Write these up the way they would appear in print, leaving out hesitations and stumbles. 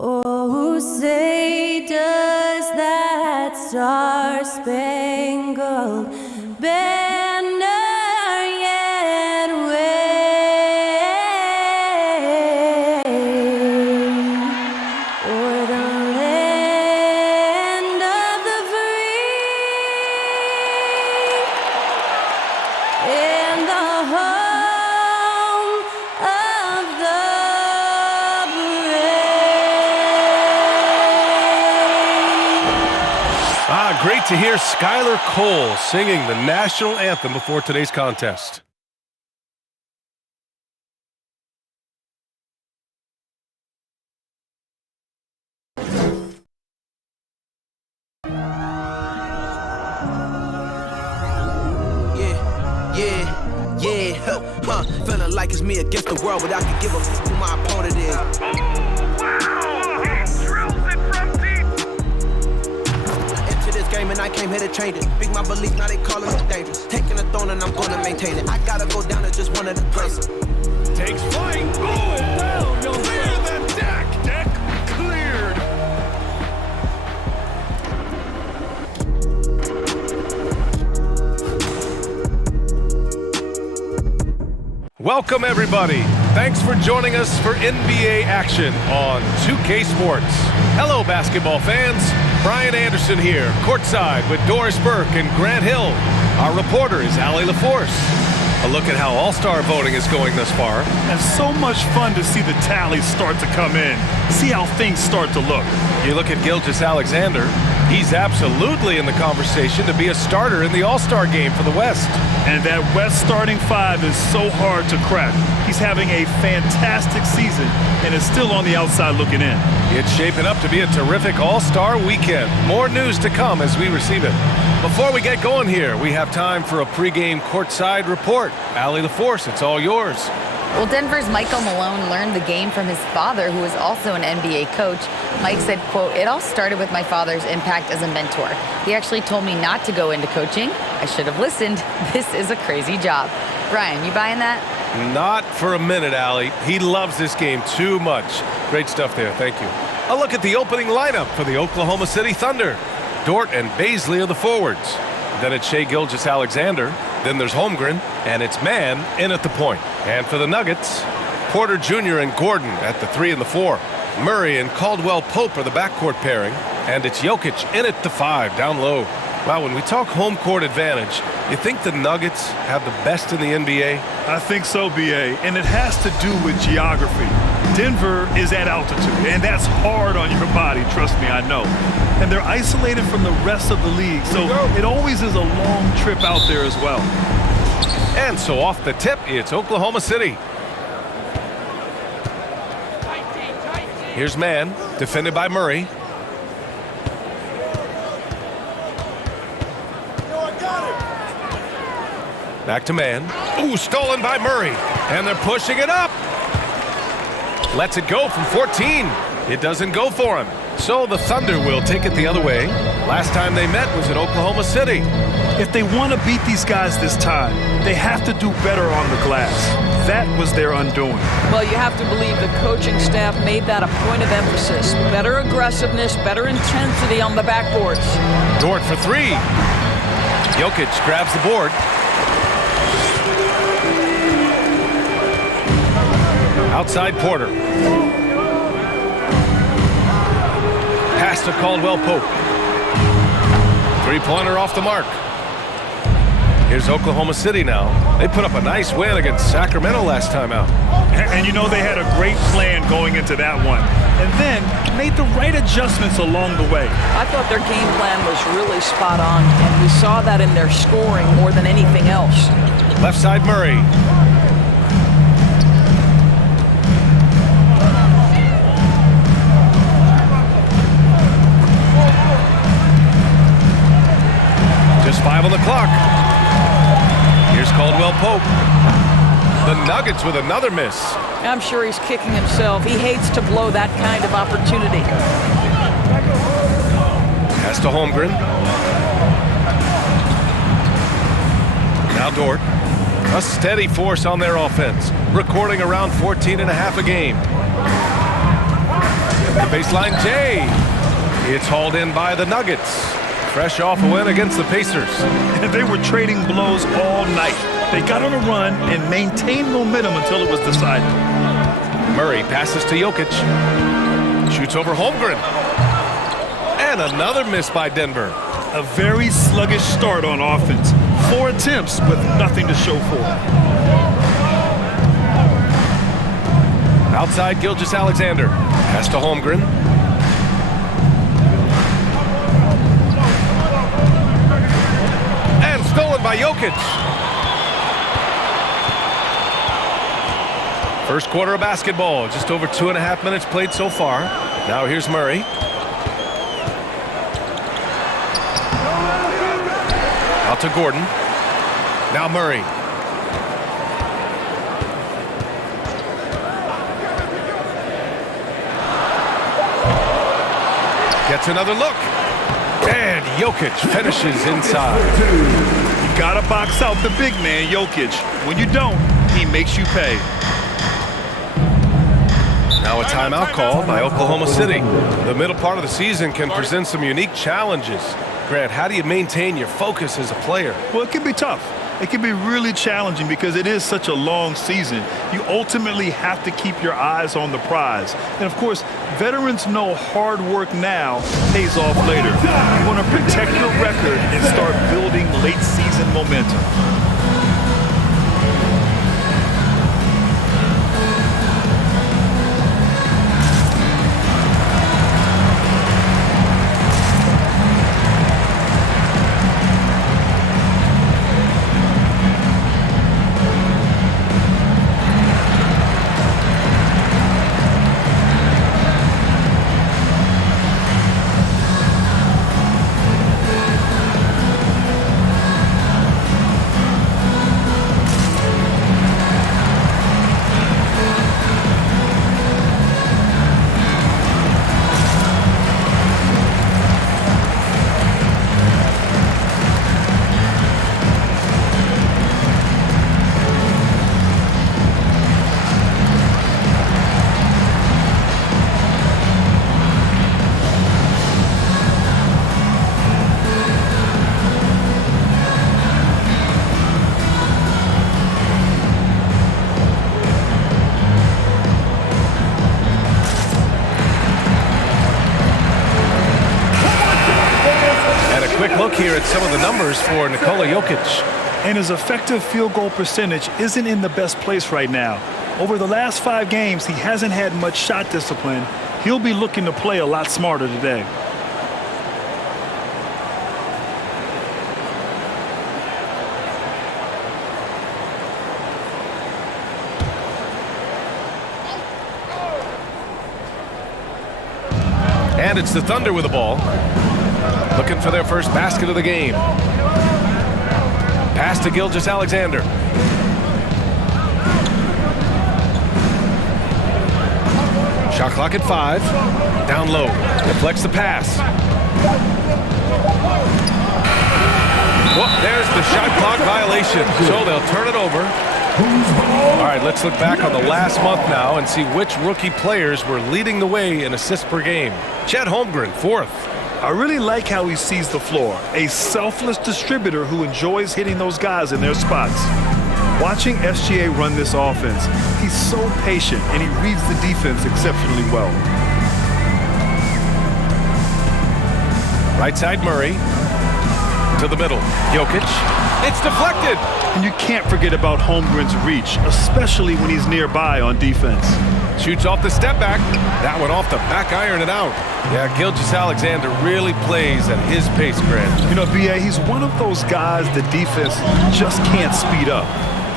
Oh, say does that star-spangled banner yet wave o'er the land of the free and the home of the Great to hear Skylar Cole singing the national anthem before today's contest. Feeling like it's me against the world, but I can give a f who my opponent is. And I came here to change it. Big my belief, now they calling me dangerous. Taking the throne and I'm gonna maintain it. I gotta go down as just one of the places. Takes flight. Going down. Clear the deck. Deck cleared. Welcome, everybody. Thanks for joining us for NBA action on 2K Sports. Hello, basketball fans. Brian Anderson here, courtside with Doris Burke and Grant Hill. Our reporter is Allie LaForce. A look at how All-Star voting is going thus far. And so much fun to see the tallies start to come in. See how things start to look. You look at Gilgeous-Alexander. He's absolutely in the conversation to be a starter in the All-Star game for the West. And that West starting five is so hard to crack. He's having a fantastic season and is still on the outside looking in. It's shaping up to be a terrific All-Star weekend. More news to come as we receive it. Before we get going here, we have time for a pregame courtside report. Allie LaForce, it's all yours. Well, Denver's Michael Malone learned the game from his father, who is also an NBA coach. Mike said, quote, "It all started with my father's impact as a mentor. He actually told me not to go into coaching. I should have listened. This is a crazy job." Brian, you buying that? Not for a minute, Allie. He loves this game too much. Great stuff there, thank you. A look at the opening lineup for the Oklahoma City Thunder. Dort and Baisley are the forwards. Then it's Shai Gilgeous-Alexander. Then there's Holmgren, and it's Mann in at the point. And for the Nuggets, Porter Jr. and Gordon at the 3 and the 4. Murray and Caldwell-Pope are the backcourt pairing. And it's Jokic in at the 5, down low. Wow, when we talk home court advantage, you think the Nuggets have the best in the NBA? I think so, B.A., and it has to do with geography. Denver is at altitude, and that's hard on your body, trust me, I know. And they're isolated from the rest of the league, so it always is a long trip out there as well. And so off the tip, it's Oklahoma City. Here's Mann, defended by Murray. Back to Mann. Ooh, stolen by Murray. And they're pushing it up. Lets it go from 14. It doesn't go for him. So the Thunder will take it the other way. Last time they met was in Oklahoma City. If they want to beat these guys this time, they have to do better on the glass. That was their undoing. Well, you have to believe the coaching staff made that a point of emphasis. Better aggressiveness, better intensity on the backboards. Dort for 3. Jokic grabs the board. Outside Porter. Pass to Caldwell-Pope. Three-pointer off the mark. Here's Oklahoma City now. They put up a nice win against Sacramento last time out. And you know they had a great plan going into that one. And then made the right adjustments along the way. I thought their game plan was really spot on, and we saw that in their scoring more than anything else. Left side Murray. Just 5 on the clock. Here's Caldwell-Pope. The Nuggets with another miss. I'm sure he's kicking himself. He hates to blow that kind of opportunity. Pass to Holmgren. Now Dort. A steady force on their offense, recording around 14.5 a game. Baseline J. It's hauled in by the Nuggets. Fresh off a win against the Pacers. And they were trading blows all night. They got on a run and maintained momentum until it was decided. Murray passes to Jokic. Shoots over Holmgren. And another miss by Denver. A very sluggish start on offense. 4 attempts with nothing to show for it. Outside Gilgeous-Alexander. Pass to Holmgren. And stolen by Jokic. First quarter of basketball. Just over 2.5 minutes played so far. Now here's Murray. Out to Gordon. Now Murray. Gets another look. And Jokic finishes inside. You gotta box out the big man, Jokic. When you don't, he makes you pay. Now a timeout call by Oklahoma City. The middle part of the season can present some unique challenges. Grant, how do you maintain your focus as a player? Well, it can be tough. It can be really challenging because it is such a long season. You ultimately have to keep your eyes on the prize. And of course, veterans know hard work now pays off later. You want to protect your record and start building late season momentum. Look here at some of the numbers for Nikola Jokic. And his effective field goal percentage isn't in the best place right now. Over the last 5 games, he hasn't had much shot discipline. He'll be looking to play a lot smarter today. And it's the Thunder with the ball. Looking for their first basket of the game. Pass to Gilgeous-Alexander. Shot clock at 5. Down low. Deflects the pass. Whoop, there's the shot clock violation. So they'll turn it over. All right, let's look back on the last month now and see which rookie players were leading the way in assists per game. Chet Holmgren, 4th. I really like how he sees the floor. A selfless distributor who enjoys hitting those guys in their spots. Watching SGA run this offense, he's so patient and he reads the defense exceptionally well. Right side Murray. To the middle. Jokic. It's deflected. And you can't forget about Holmgren's reach, especially when he's nearby on defense. Shoots off the step back. That one off the back iron and out. Yeah, Gilgeous-Alexander really plays at his pace, Grant. You know, B.A., he's one of those guys the defense just can't speed up.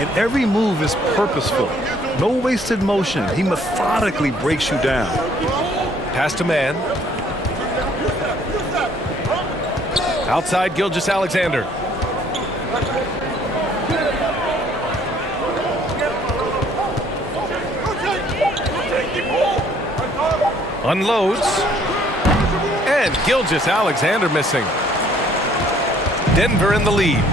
And every move is purposeful. No wasted motion. He methodically breaks you down. Pass to man. Outside Gilgeous-Alexander. Unloads. And Gilgeous-Alexander missing. Denver in the lead.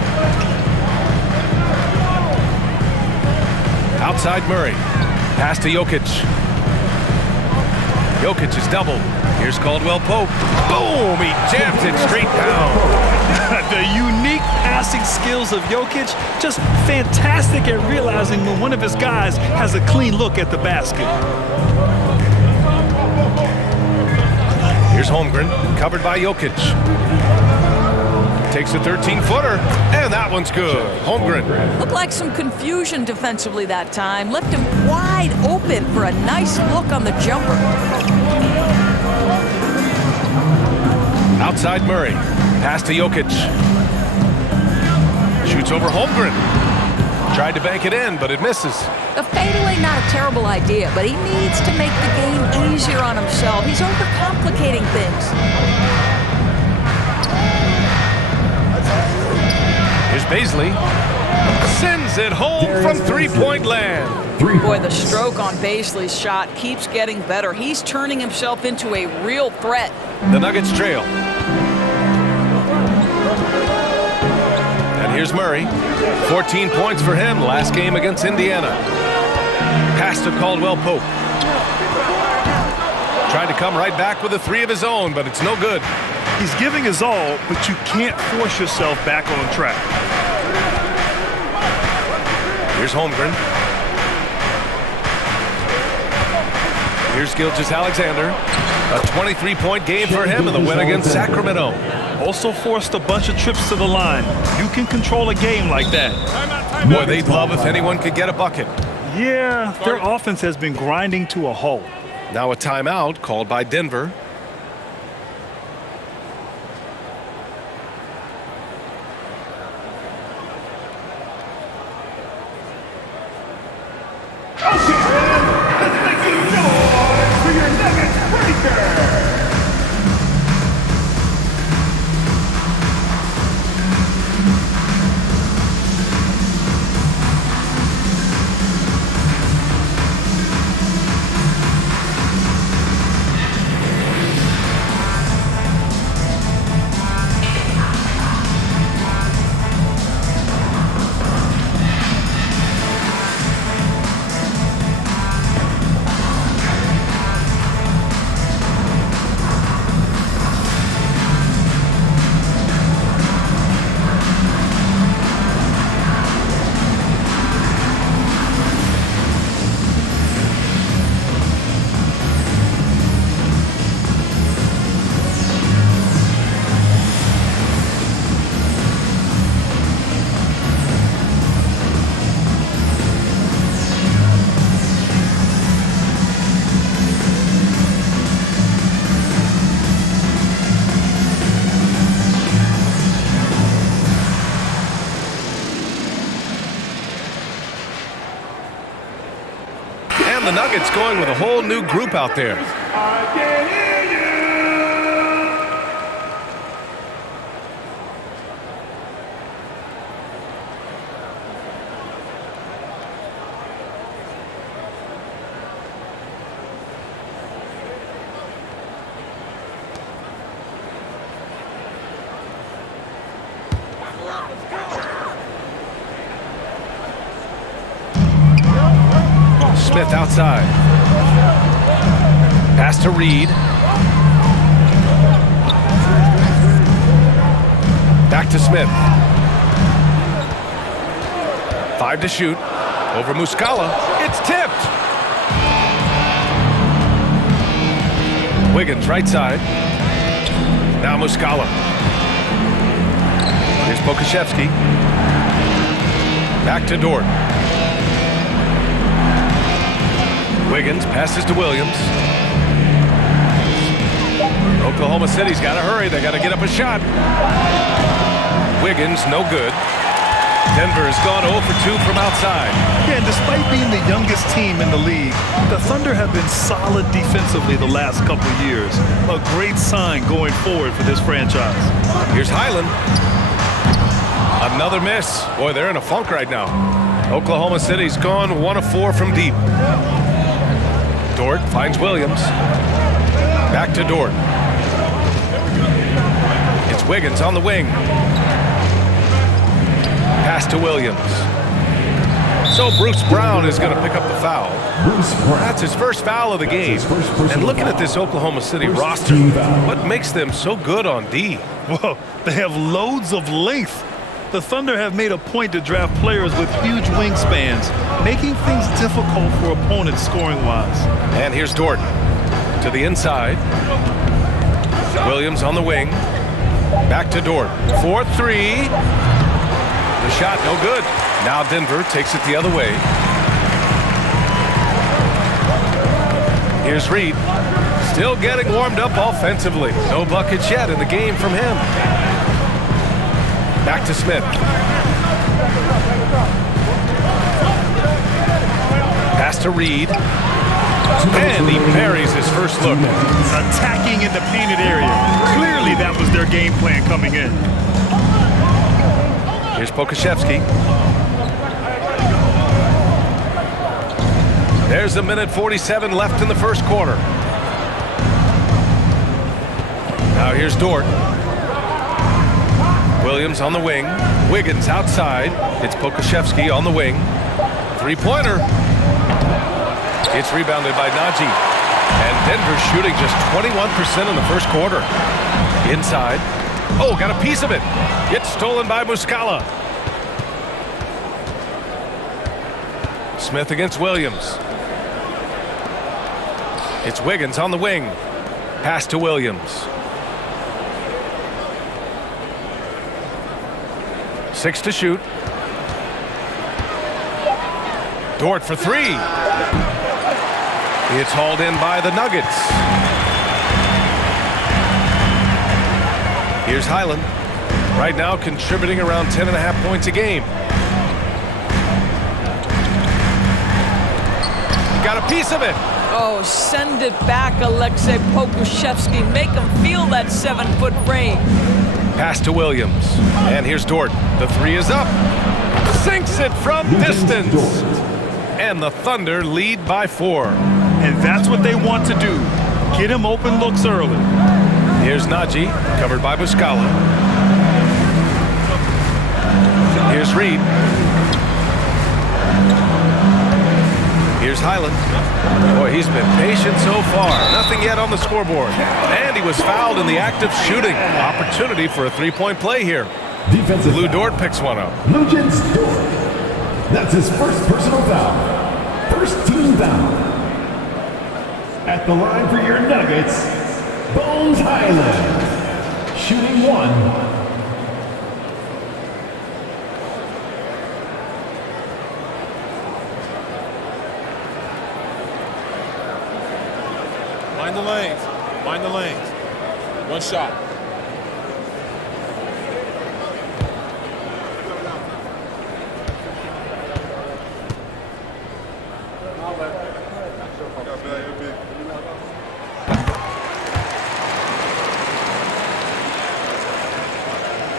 Outside Murray. Pass to Jokic. Jokic is doubled. Here's Caldwell Pope. Boom! He jams it straight down. The unique passing skills of Jokic, just fantastic at realizing when one of his guys has a clean look at the basket. Here's Holmgren, covered by Jokic. Takes a 13-footer, and that one's good. Holmgren. Looked like some confusion defensively that time. Left him wide open for a nice look on the jumper. Outside Murray. Pass to Jokic. Shoots over Holmgren. Tried to bank it in, but it misses. The fadeaway, not a terrible idea, but he needs to make the game easier on himself. He's overcomplicating things. Here's Baisley. Sends it home from three-point land. Boy, the stroke on Baisley's shot keeps getting better. He's turning himself into a real threat. The Nuggets trail. And here's Murray. 14 points for him last game against Indiana. Pass to Caldwell Pope. Tried to come right back with a three of his own, but it's no good. He's giving his all, but you can't force yourself back on track. Here's Holmgren. Here's Gilgeous-Alexander. A 23-point game for him in the win against Sacramento. Also forced a bunch of trips to the line. You can control a game like that. Boy, they'd love if anyone could get a bucket. Yeah, their offense has been grinding to a halt. Now a timeout called by Denver. The Nuggets going with a whole new group out there. Smith outside. Pass to Reed. Back to Smith. 5 to shoot. Over Muscala. It's tipped. Wiggins right side. Now Muscala. Here's Pokashevsky. Back to Dort. Wiggins passes to Williams. Oklahoma City's got to hurry. They got to get up a shot. Wiggins, no good. Denver has gone 0 for 2 from outside. Yeah, and despite being the youngest team in the league, the Thunder have been solid defensively the last couple of years. A great sign going forward for this franchise. Here's Highland. Another miss. Boy, they're in a funk right now. Oklahoma City's gone 1 of 4 from deep. Dort finds Williams. Back to Dort. It's Wiggins on the wing. Pass to Williams. So Bruce Brown is going to pick up the foul. That's his first foul of the game. And looking at this Oklahoma City roster, what makes them so good on D? Well, they have loads of length. The Thunder have made a point to draft players with huge wingspans, making things difficult for opponents scoring-wise. And here's Dort to the inside. Williams on the wing. Back to Dort. 4-3. The shot no good. Now Denver takes it the other way. Here's Reed. Still getting warmed up offensively. No buckets yet in the game from him. Back to Smith. Pass to Reed. And he buries his first look. Attacking in the painted area. Clearly that was their game plan coming in. Here's Pokusevski. There's a minute 47 left in the first quarter. Now here's Dort. Williams on the wing. Wiggins outside. It's Pokusevski on the wing. Three-pointer. It's rebounded by Najee. And Denver shooting just 21% in the first quarter. Inside. Oh, got a piece of it. It's stolen by Muscala. Smith against Williams. It's Wiggins on the wing. Pass to Williams. 6 to shoot. Dort for 3. It's hauled in by the Nuggets. Here's Highland. Right now contributing around 10.5 points a game. Got a piece of it. Oh, send it back, Alexei Pokusevski. Make him feel that 7-foot frame. Pass to Williams. And here's Dort. The 3 is up. Sinks it from distance. And the Thunder lead by 4. And that's what they want to do. Get him open looks early. Here's Najee, covered by Muscala. Here's Reed. Here's Highland. Boy, he's been patient so far. Nothing yet on the scoreboard. And he was fouled in the act of shooting. Opportunity for a three-point play here. Defensive Lou foul. Dort picks one up. Nugent Dort. That's his first personal foul. First team foul. At the line for your Nuggets, Bones Highland. Shooting 1. Mind the lanes. Mind the lanes. One shot.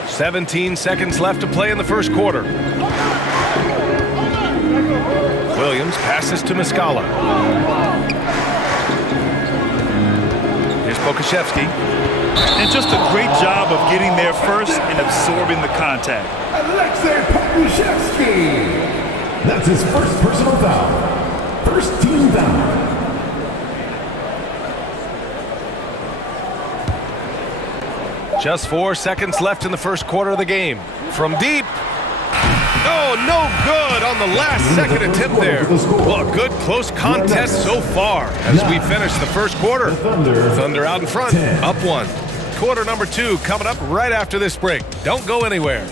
"17 seconds left to play in the first quarter. Williams passes to Muscala. Here's Pokusevski. And just a great job of getting there first and absorbing the contact. Alexei Pokusevski. That's his first personal foul. First team foul. Just 4 seconds left in the first quarter of the game. From deep. Oh, no good on the last second attempt there. Well, a good close contest so far as we finish the first quarter. Thunder out in front, up 1. Quarter number 2 coming up right after this break. Don't go anywhere.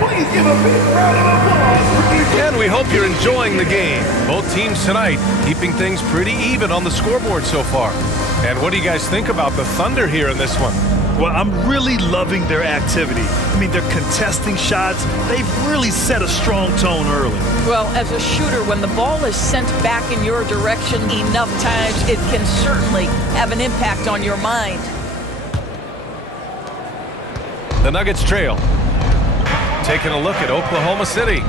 Please give a big round of applause. And we hope you're enjoying the game. Both teams tonight keeping things pretty even on the scoreboard so far. And what do you guys think about the Thunder here in this one? Well, I'm really loving their activity. I mean, they're contesting shots. They've really set a strong tone early. Well, as a shooter, when the ball is sent back in your direction enough times, it can certainly have an impact on your mind. The Nuggets trail. taking a look at Oklahoma City.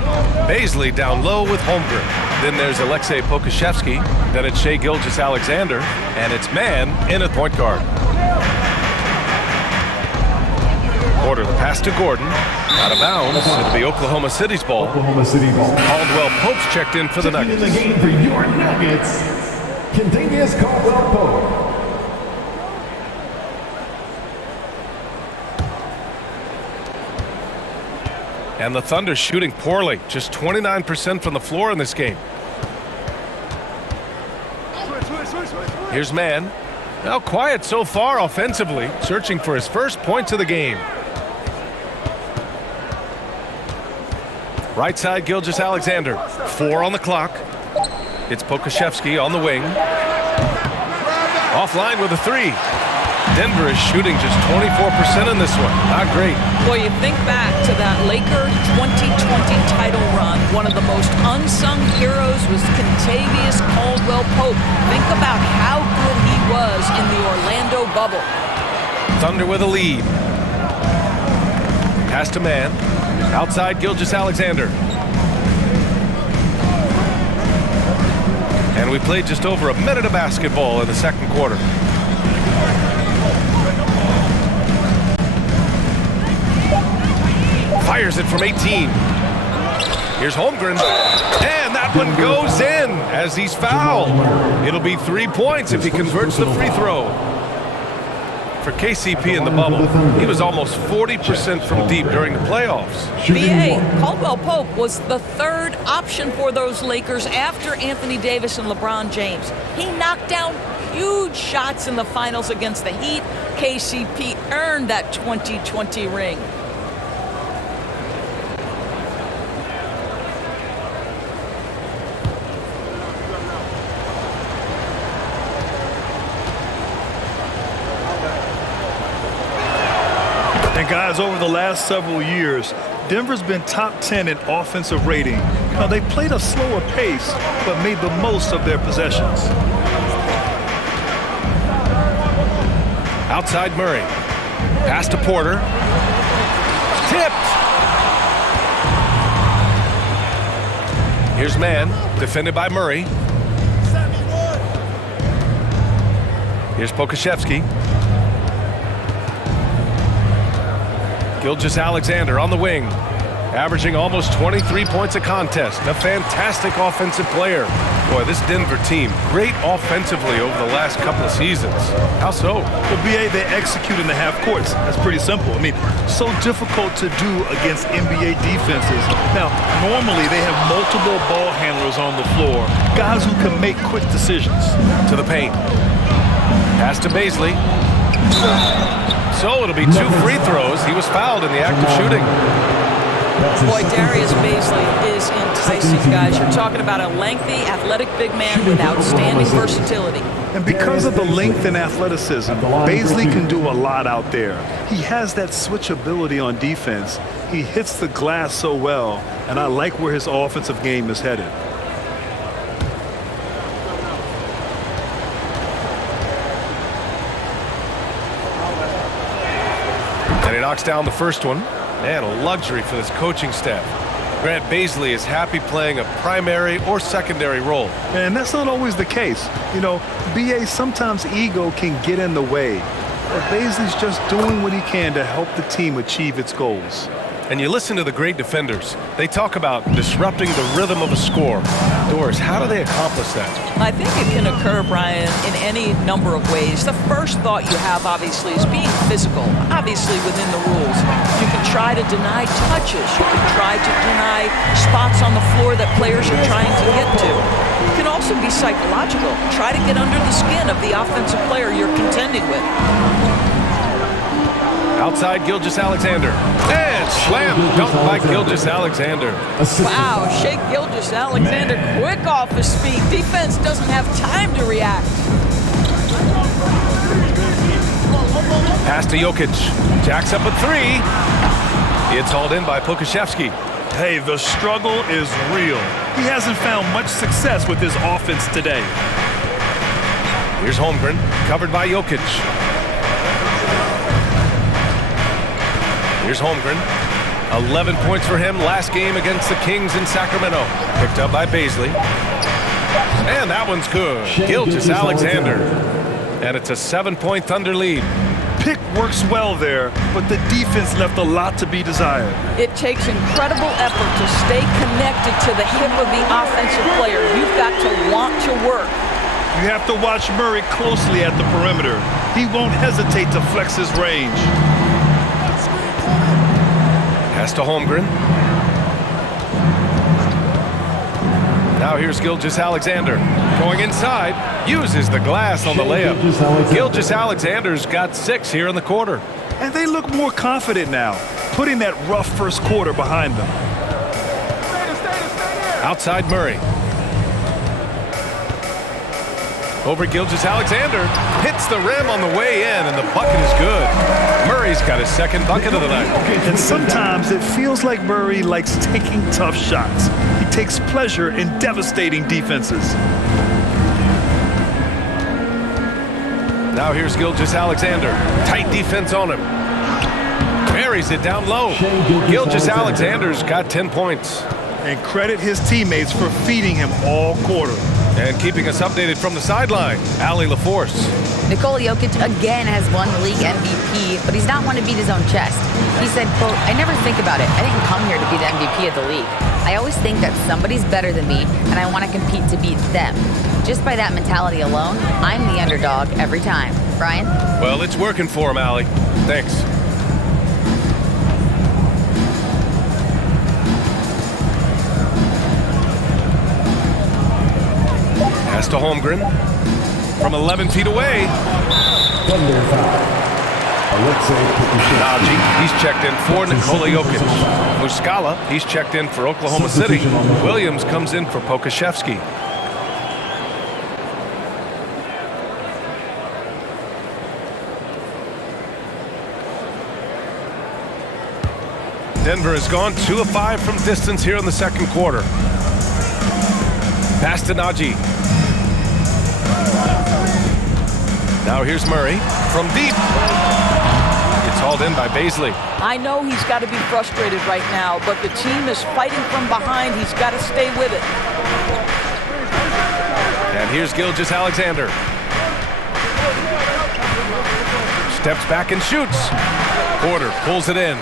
Baisley down low with Holmgren. Then there's Alexei Pokushevsky. Then it's Shai Gilgeous-Alexander. And it's man in at point guard. Porter the pass to Gordon. Out of bounds. It'll be Oklahoma City's ball. Oklahoma City ball. Caldwell Pope's checked in for the Checking Nuggets. in the game for your Nuggets, Kentavious Caldwell-Pope. And the Thunder shooting poorly. Just 29% from the floor in this game. Here's Mann. Now quiet so far offensively. Searching for his first points of the game. Right side, Gilgeous-Alexander. 4 on the clock. It's Pokushevsky on the wing. Offline with a 3. Denver is shooting just 24% in this one. Not great. Boy, you think back to that Laker 2020 title run. One of the most unsung heroes was Kentavious Caldwell-Pope. Think about how good he was in the Orlando bubble. Thunder with a lead. Pass to Mann. Outside, Gilgeous-Alexander. And we played just over a minute of basketball in the second quarter. Fires it from 18. Here's Holmgren. And that one goes in as he's fouled. It'll be 3 points if he converts the free throw. For KCP in the bubble, he was almost 40% from deep during the playoffs. BA, Caldwell-Pope was the third option for those Lakers after Anthony Davis and LeBron James. He knocked down huge shots in the finals against the Heat. KCP earned that 2020 ring. And guys, over the last several years, Denver's been top 10 in offensive rating. Now, they played a slower pace, but made the most of their possessions. Outside Murray. Pass to Porter. Tipped. Here's Mann, defended by Murray. Here's Pokushevsky. Gilgeous-Alexander on the wing, averaging almost 23 points a contest. A fantastic offensive player. Boy, this Denver team, great offensively over the last couple of seasons. How so? Well, BA, they execute in the half courts. That's pretty simple. I mean, so difficult to do against NBA defenses. Now, normally they have multiple ball handlers on the floor, guys who can make quick decisions. To the paint. Pass to Baisley. So it'll be 2 free throws. He was fouled in the act of shooting. Boy, Darius Baisley is enticing, guys. You're talking about a lengthy, athletic big man with outstanding versatility. And because of the length and athleticism, Baisley can do a lot out there. He has that switchability on defense. He hits the glass so well, and I like where his offensive game is headed. And he knocks down the first one. Man, a luxury for this coaching staff. Grant Baisley is happy playing a primary or secondary role. And that's not always the case. You know, BA, sometimes ego can get in the way. But Baisley's just doing what he can to help the team achieve its goals. And you listen to the great defenders. They talk about disrupting the rhythm of a score. Doris, how do they accomplish that? I think it can occur, Brian, in any number of ways. The first thought you have, obviously, is being physical, obviously within the rules. You can try to deny touches. You can try to deny spots on the floor that players are trying to get to. It can also be psychological. Try to get under the skin of the offensive player you're contending with. Outside Gilgeous-Alexander. And slam dunk by Gilgeous-Alexander. Wow, Shai Gilgeous-Alexander quick off his feet. Defense doesn't have time to react. Pass to Jokic. Jacks up a 3. It's hauled in by Pokushevsky. Hey, the struggle is real. He hasn't found much success with his offense today. Here's Holmgren, covered by Jokic. Here's Holmgren. 11 points for him last game against the Kings in Sacramento. Picked up by Baisley. And that one's good. Gilgeous-Alexander. And it's a 7-point Thunder lead. Pick works well there, but the defense left a lot to be desired. It takes incredible effort to stay connected to the hip of the offensive player. You've got to want to work. You have to watch Murray closely at the perimeter. He won't hesitate to flex his range. Pass to Holmgren. Now here's Gilgeous-Alexander. Going inside, uses the glass on the layup. Gilgeous-Alexander's got 6 here in the quarter. And they look more confident now, putting that rough first quarter behind them. Outside Murray. Over Gilgeous-Alexander. Hits the rim on the way in, and the bucket is good. Murray's got his second bucket of the night. And sometimes it feels like Murray likes taking tough shots. He takes pleasure in devastating defenses. Now here's Gilgeous-Alexander. Tight defense on him. Buries it down low. Gilgeous-Alexander's got 10 points. And credit his teammates for feeding him all quarter. And keeping us updated from the sideline, Allie LaForce. Nikola Jokic again has won the league MVP, but he's not one to beat his own chest. He said, quote, "I never think about it. I didn't come here to be the MVP of the league. I always think that somebody's better than me, and I want to compete to beat them. Just by that mentality alone, I'm the underdog every time." Brian? Well, it's working for him, Allie. Thanks. Pass to Holmgren. From 11 feet away. Thunder foul. Najee, he's checked in for Nikola Jokic. Muscala, he's checked in for Oklahoma City. Williams comes in for Pokashevsky. Denver has gone 2 of 5 from distance here in the second quarter. Pass to Najee. Now here's Murray from deep. It's hauled in by Baisley. I know he's got to be frustrated right now, but the team is fighting from behind. He's got to stay with it. And here's Gilgeous-Alexander. Steps back and shoots. Porter pulls it in.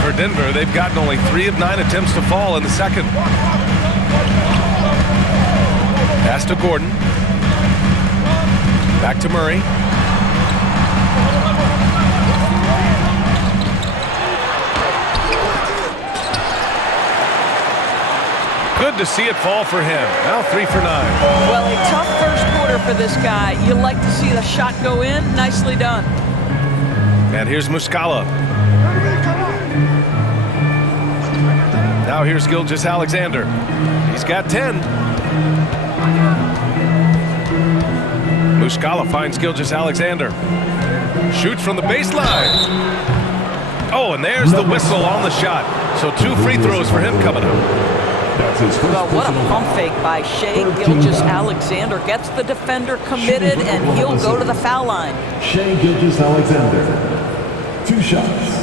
For Denver, they've gotten only 3 of 9 attempts to fall in the second. Pass to Gordon. Back to Murray. Good to see it fall for him. Now 3 for 9. Well, a tough first quarter for this guy. You like to see the shot go in. Nicely done. And here's Muscala. Now here's Gilgeous-Alexander. He's got 10. Muscala finds Gilgeous-Alexander. Shoots from the baseline. Oh, and there's the whistle on the shot. So 2 free throws for him coming up. Well, what a pump fake by Shai Gilgeous-Alexander. Gets the defender committed, and he'll go to the foul line. Shai Gilgeous-Alexander. 2 shots.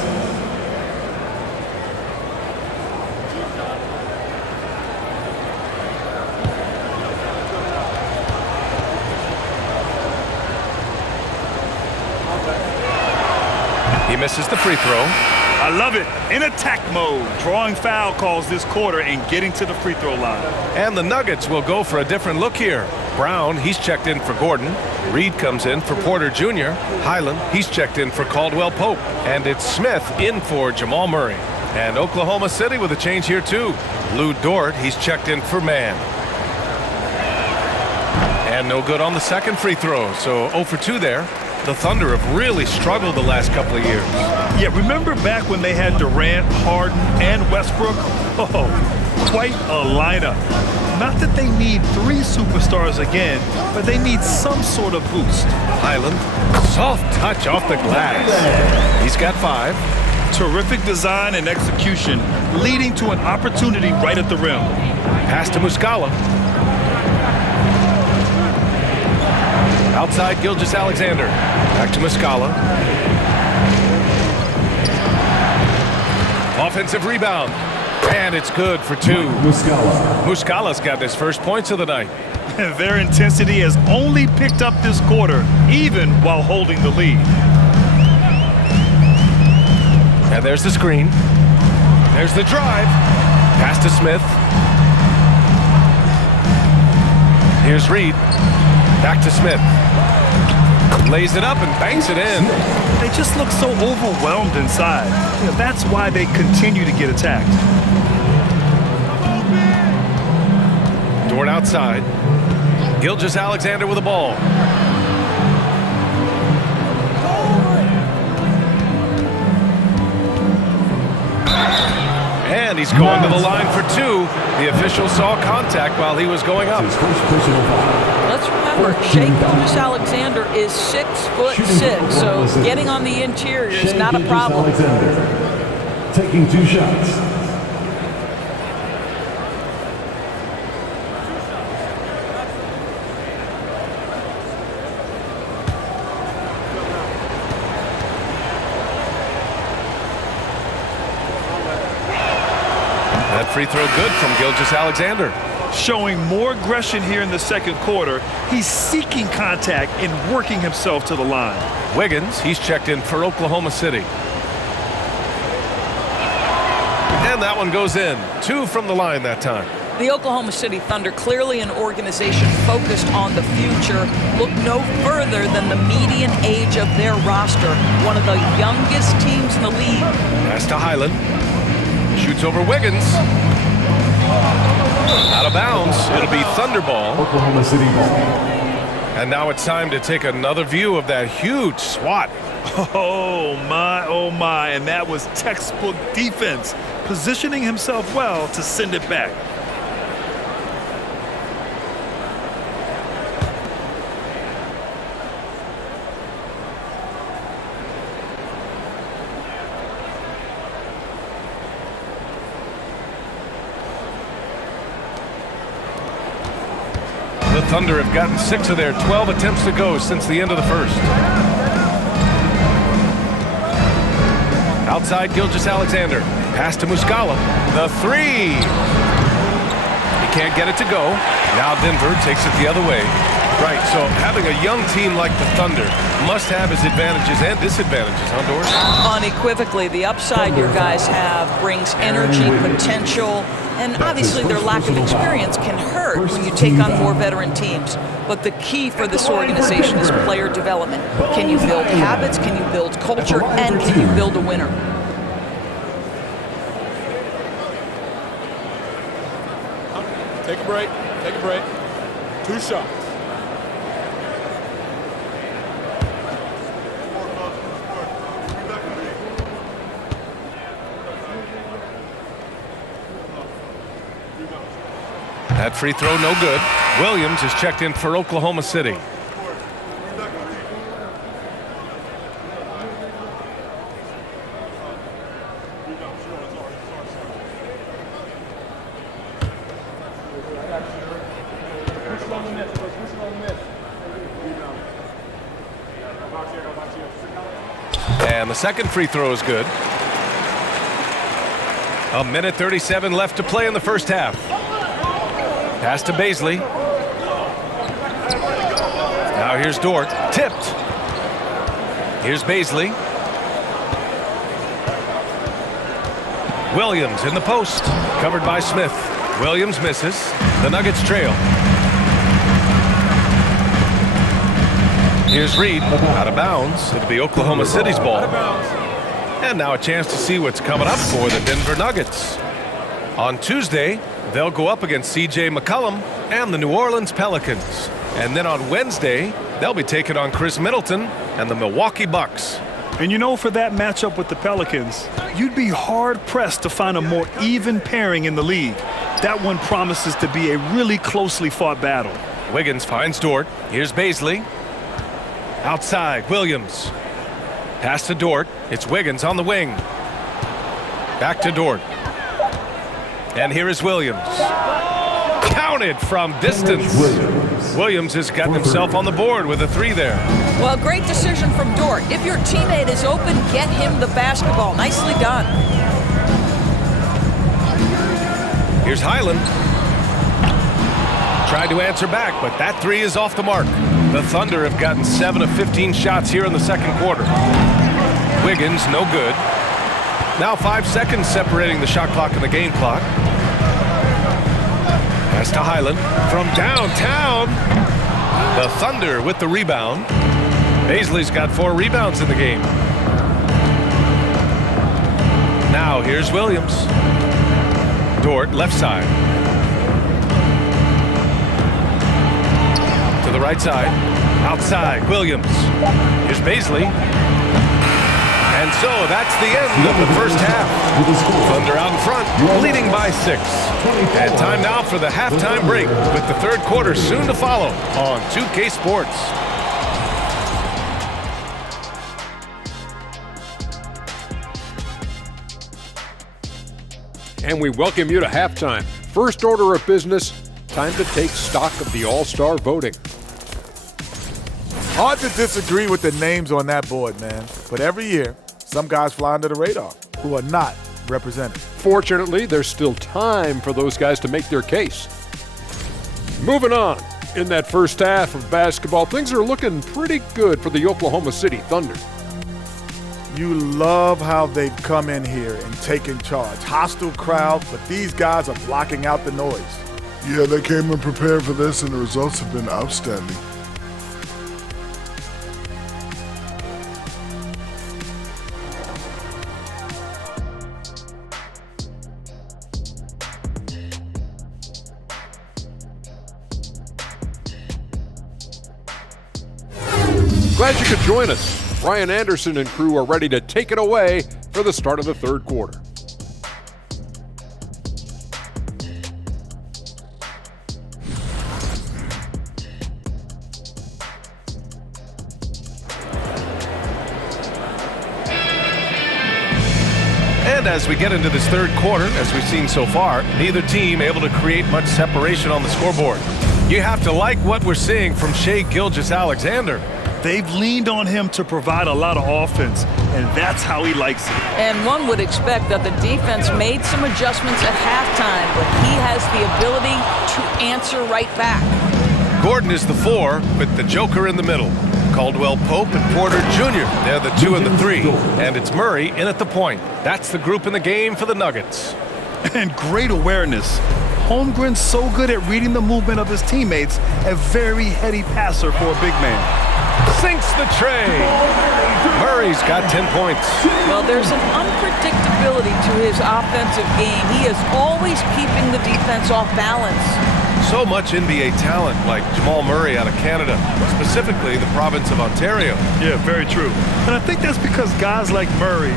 He misses the free throw. I love it. In attack mode, drawing foul calls this quarter and getting to the free throw line. And the Nuggets will go for a different look here. Brown, he's checked in for Gordon. Reed comes in for Porter Jr. Highland, he's checked in for Caldwell Pope. And it's Smith in for Jamal Murray. And Oklahoma City with a change here too. Lou Dort, he's checked in for Mann. And no good on the second free throw, so 0 for 2 there. The Thunder have really struggled the last couple of years. Yeah, remember back when they had Durant, Harden, and Westbrook? Oh, quite a lineup. Not that they need 3 superstars again, but they need some sort of boost. Highland, soft touch off the glass. He's got 5. Terrific design and execution, leading to an opportunity right at the rim. Pass to Muscala. Outside Gilgeous-Alexander. Back to Muscala. Offensive rebound. And it's good for 2. Muscala. Muscala's got his first points of the night. Their intensity has only picked up this quarter, even while holding the lead. And there's the screen. There's the drive. Pass to Smith. Here's Reed. Back to Smith. Lays it up and banks it in. They just look so overwhelmed inside. That's why they continue to get attacked. Dort outside. Gilgeous-Alexander with the ball. And he's going to the line for 2. The official saw contact while he was going up. His first personal foul. Let's remember, Shea Gilgeous-Alexander is 6'6", so getting on the interior is not a problem. Alexander, taking 2 shots. That free throw good from Gilgeous-Alexander. Showing more aggression here in the second quarter. He's seeking contact and working himself to the line. Wiggins, he's checked in for Oklahoma City. And that one goes in. 2 from the line that time. The Oklahoma City Thunder, clearly an organization focused on the future, look no further than the median age of their roster. One of the youngest teams in the league. Pass to Highland. Shoots over Wiggins. Out of bounds. It'll be Thunder ball. Oklahoma City ball. And now it's time to take another view of that huge swat. Oh my, and that was textbook defense, positioning himself well to send it back. The Thunder have gotten 6 of their 12 attempts to go since the end of the first. Outside Gilgeous-Alexander. Pass to Muscala. The 3. He can't get it to go. Now Denver takes it the other way. Right, so having a young team like the Thunder must have its advantages and disadvantages, huh, Doris? Unequivocally, the upside your guys have brings energy, potential, and obviously their lack of experience can hurt when you take on more veteran teams. But the key for this organization is player development. Can you build habits? Can you build culture? And can you build a winner? Take a break. Take a break. 2 shots. That free throw no good. Williams is checked in for Oklahoma City. And the second free throw is good. 1:37 left to play in the first half. Pass to Baisley. Now here's Dort. Tipped. Here's Baisley. Williams in the post. Covered by Smith. Williams misses. The Nuggets trail. Here's Reed. Out of bounds. It'll be Oklahoma City's ball. And now a chance to see what's coming up for the Denver Nuggets. On Tuesday, they'll go up against C.J. McCollum and the New Orleans Pelicans. And then on Wednesday, they'll be taking on Chris Middleton and the Milwaukee Bucks. And you know, for that matchup with the Pelicans, you'd be hard-pressed to find a more even pairing in the league. That one promises to be a really closely fought battle. Wiggins finds Dort. Here's Baisley. Outside, Williams. Pass to Dort. It's Wiggins on the wing. Back to Dort. And here is Williams. Counted from distance. Williams has got himself on the board with a 3 there. Well, great decision from Dort. If your teammate is open, get him the basketball. Nicely done. Here's Highland. Tried to answer back, but that three is off the mark. The Thunder have gotten 7 of 15 shots here in the second quarter. Wiggins, no good. Now 5 seconds separating the shot clock and the game clock. Pass to Highland from downtown. The Thunder with the rebound. Baisley's got 4 rebounds in the game. Now here's Williams. Dort, left side. To the right side. Outside, Williams. Here's Baisley. And so that's the end of the first half. Thunder out in front, leading by 6. And time now for the halftime break, with the third quarter soon to follow on 2K Sports. And we welcome you to halftime. First order of business, time to take stock of the All-Star voting. Hard to disagree with the names on that board, man. But every year, some guys fly under the radar who are not represented. Fortunately, there's still time for those guys to make their case. Moving on, in that first half of basketball, things are looking pretty good for the Oklahoma City Thunder. You love how they've come in here and taken charge. Hostile crowd, but these guys are blocking out the noise. Yeah, they came in prepared for this, and the results have been outstanding. Glad you could join us. Ryan Anderson and crew are ready to take it away for the start of the third quarter. And as we get into this third quarter, as we've seen so far, neither team able to create much separation on the scoreboard. You have to like what we're seeing from Shai Gilgeous-Alexander. They've leaned on him to provide a lot of offense, and that's how he likes it. And one would expect that the defense made some adjustments at halftime, but he has the ability to answer right back. Gordon is the 4 with the Joker in the middle. Caldwell Pope and Porter Jr. They're the 2 and the 3. And it's Murray in at the point. That's the group in the game for the Nuggets. And great awareness. Holmgren's so good at reading the movement of his teammates, a very heady passer for a big man. Sinks the tray. Murray's got 10 points. Well, there's an unpredictability to his offensive game. He is always keeping the defense off balance. So much NBA talent like Jamal Murray out of Canada, specifically the province of Ontario. Yeah, very true. And I think that's because guys like Murray,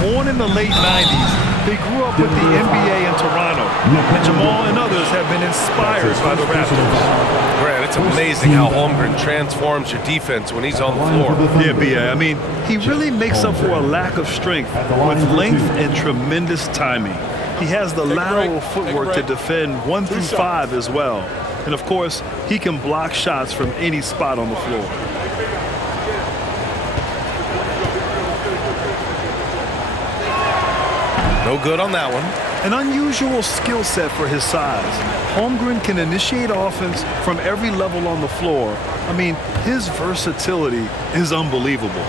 born in the late 90s, they grew up with the NBA in Toronto. And Jamal and others have been inspired by the Raptors. Grant, it's amazing how Holmgren transforms your defense when he's on the floor. Yeah, B.A. I mean, he really makes up for a lack of strength with length and tremendous timing. He has the lateral footwork to defend 1 through 5 as well. And of course, he can block shots from any spot on the floor. No good on that one. An unusual skill set for his size. Holmgren can initiate offense from every level on the floor. I mean, his versatility is unbelievable.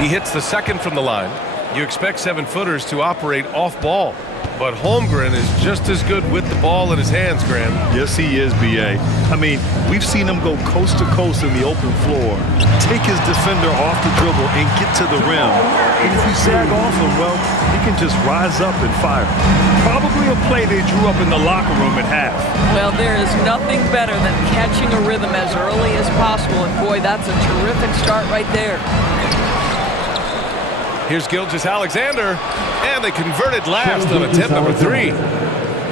He hits the second from the line. You expect 7-footers to operate off ball, but Holmgren is just as good with the ball in his hands, Graham. Yes, he is, B.A. I mean, we've seen him go coast to coast in the open floor, take his defender off the dribble and get to the rim. And if you sag off him, well, he can just rise up and fire. Probably a play they drew up in the locker room at half. Well, there is nothing better than catching a rhythm as early as possible, and boy, that's a terrific start right there. Here's Gilgeous-Alexander, and they converted last on attempt number 3.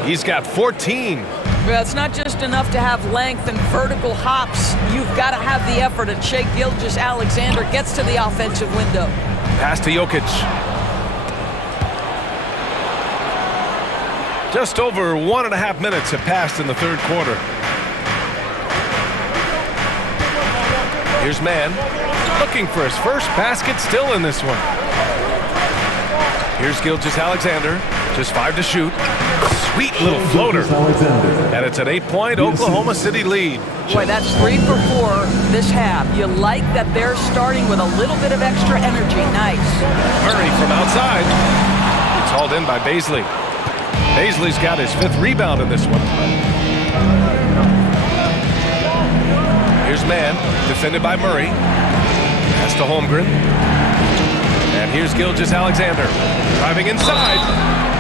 He's got 14. Well, it's not just enough to have length and vertical hops. You've got to have the effort, and Shai Gilgeous-Alexander gets to the offensive window. Pass to Jokic. Just over 1.5 minutes have passed in the third quarter. Here's Mann, looking for his first basket, still in this one. Here's Gilgeous Alexander, just 5 to shoot. Sweet little floater. And it's an 8-point Oklahoma City lead. Boy, that's 3 for 4 this half. You like that they're starting with a little bit of extra energy. Nice. Murray from outside. It's hauled in by Baisley. Baisley's got his 5th rebound in this one. Here's Mann, defended by Murray. Pass to Holmgren. And here's Gilgeous Alexander, driving inside.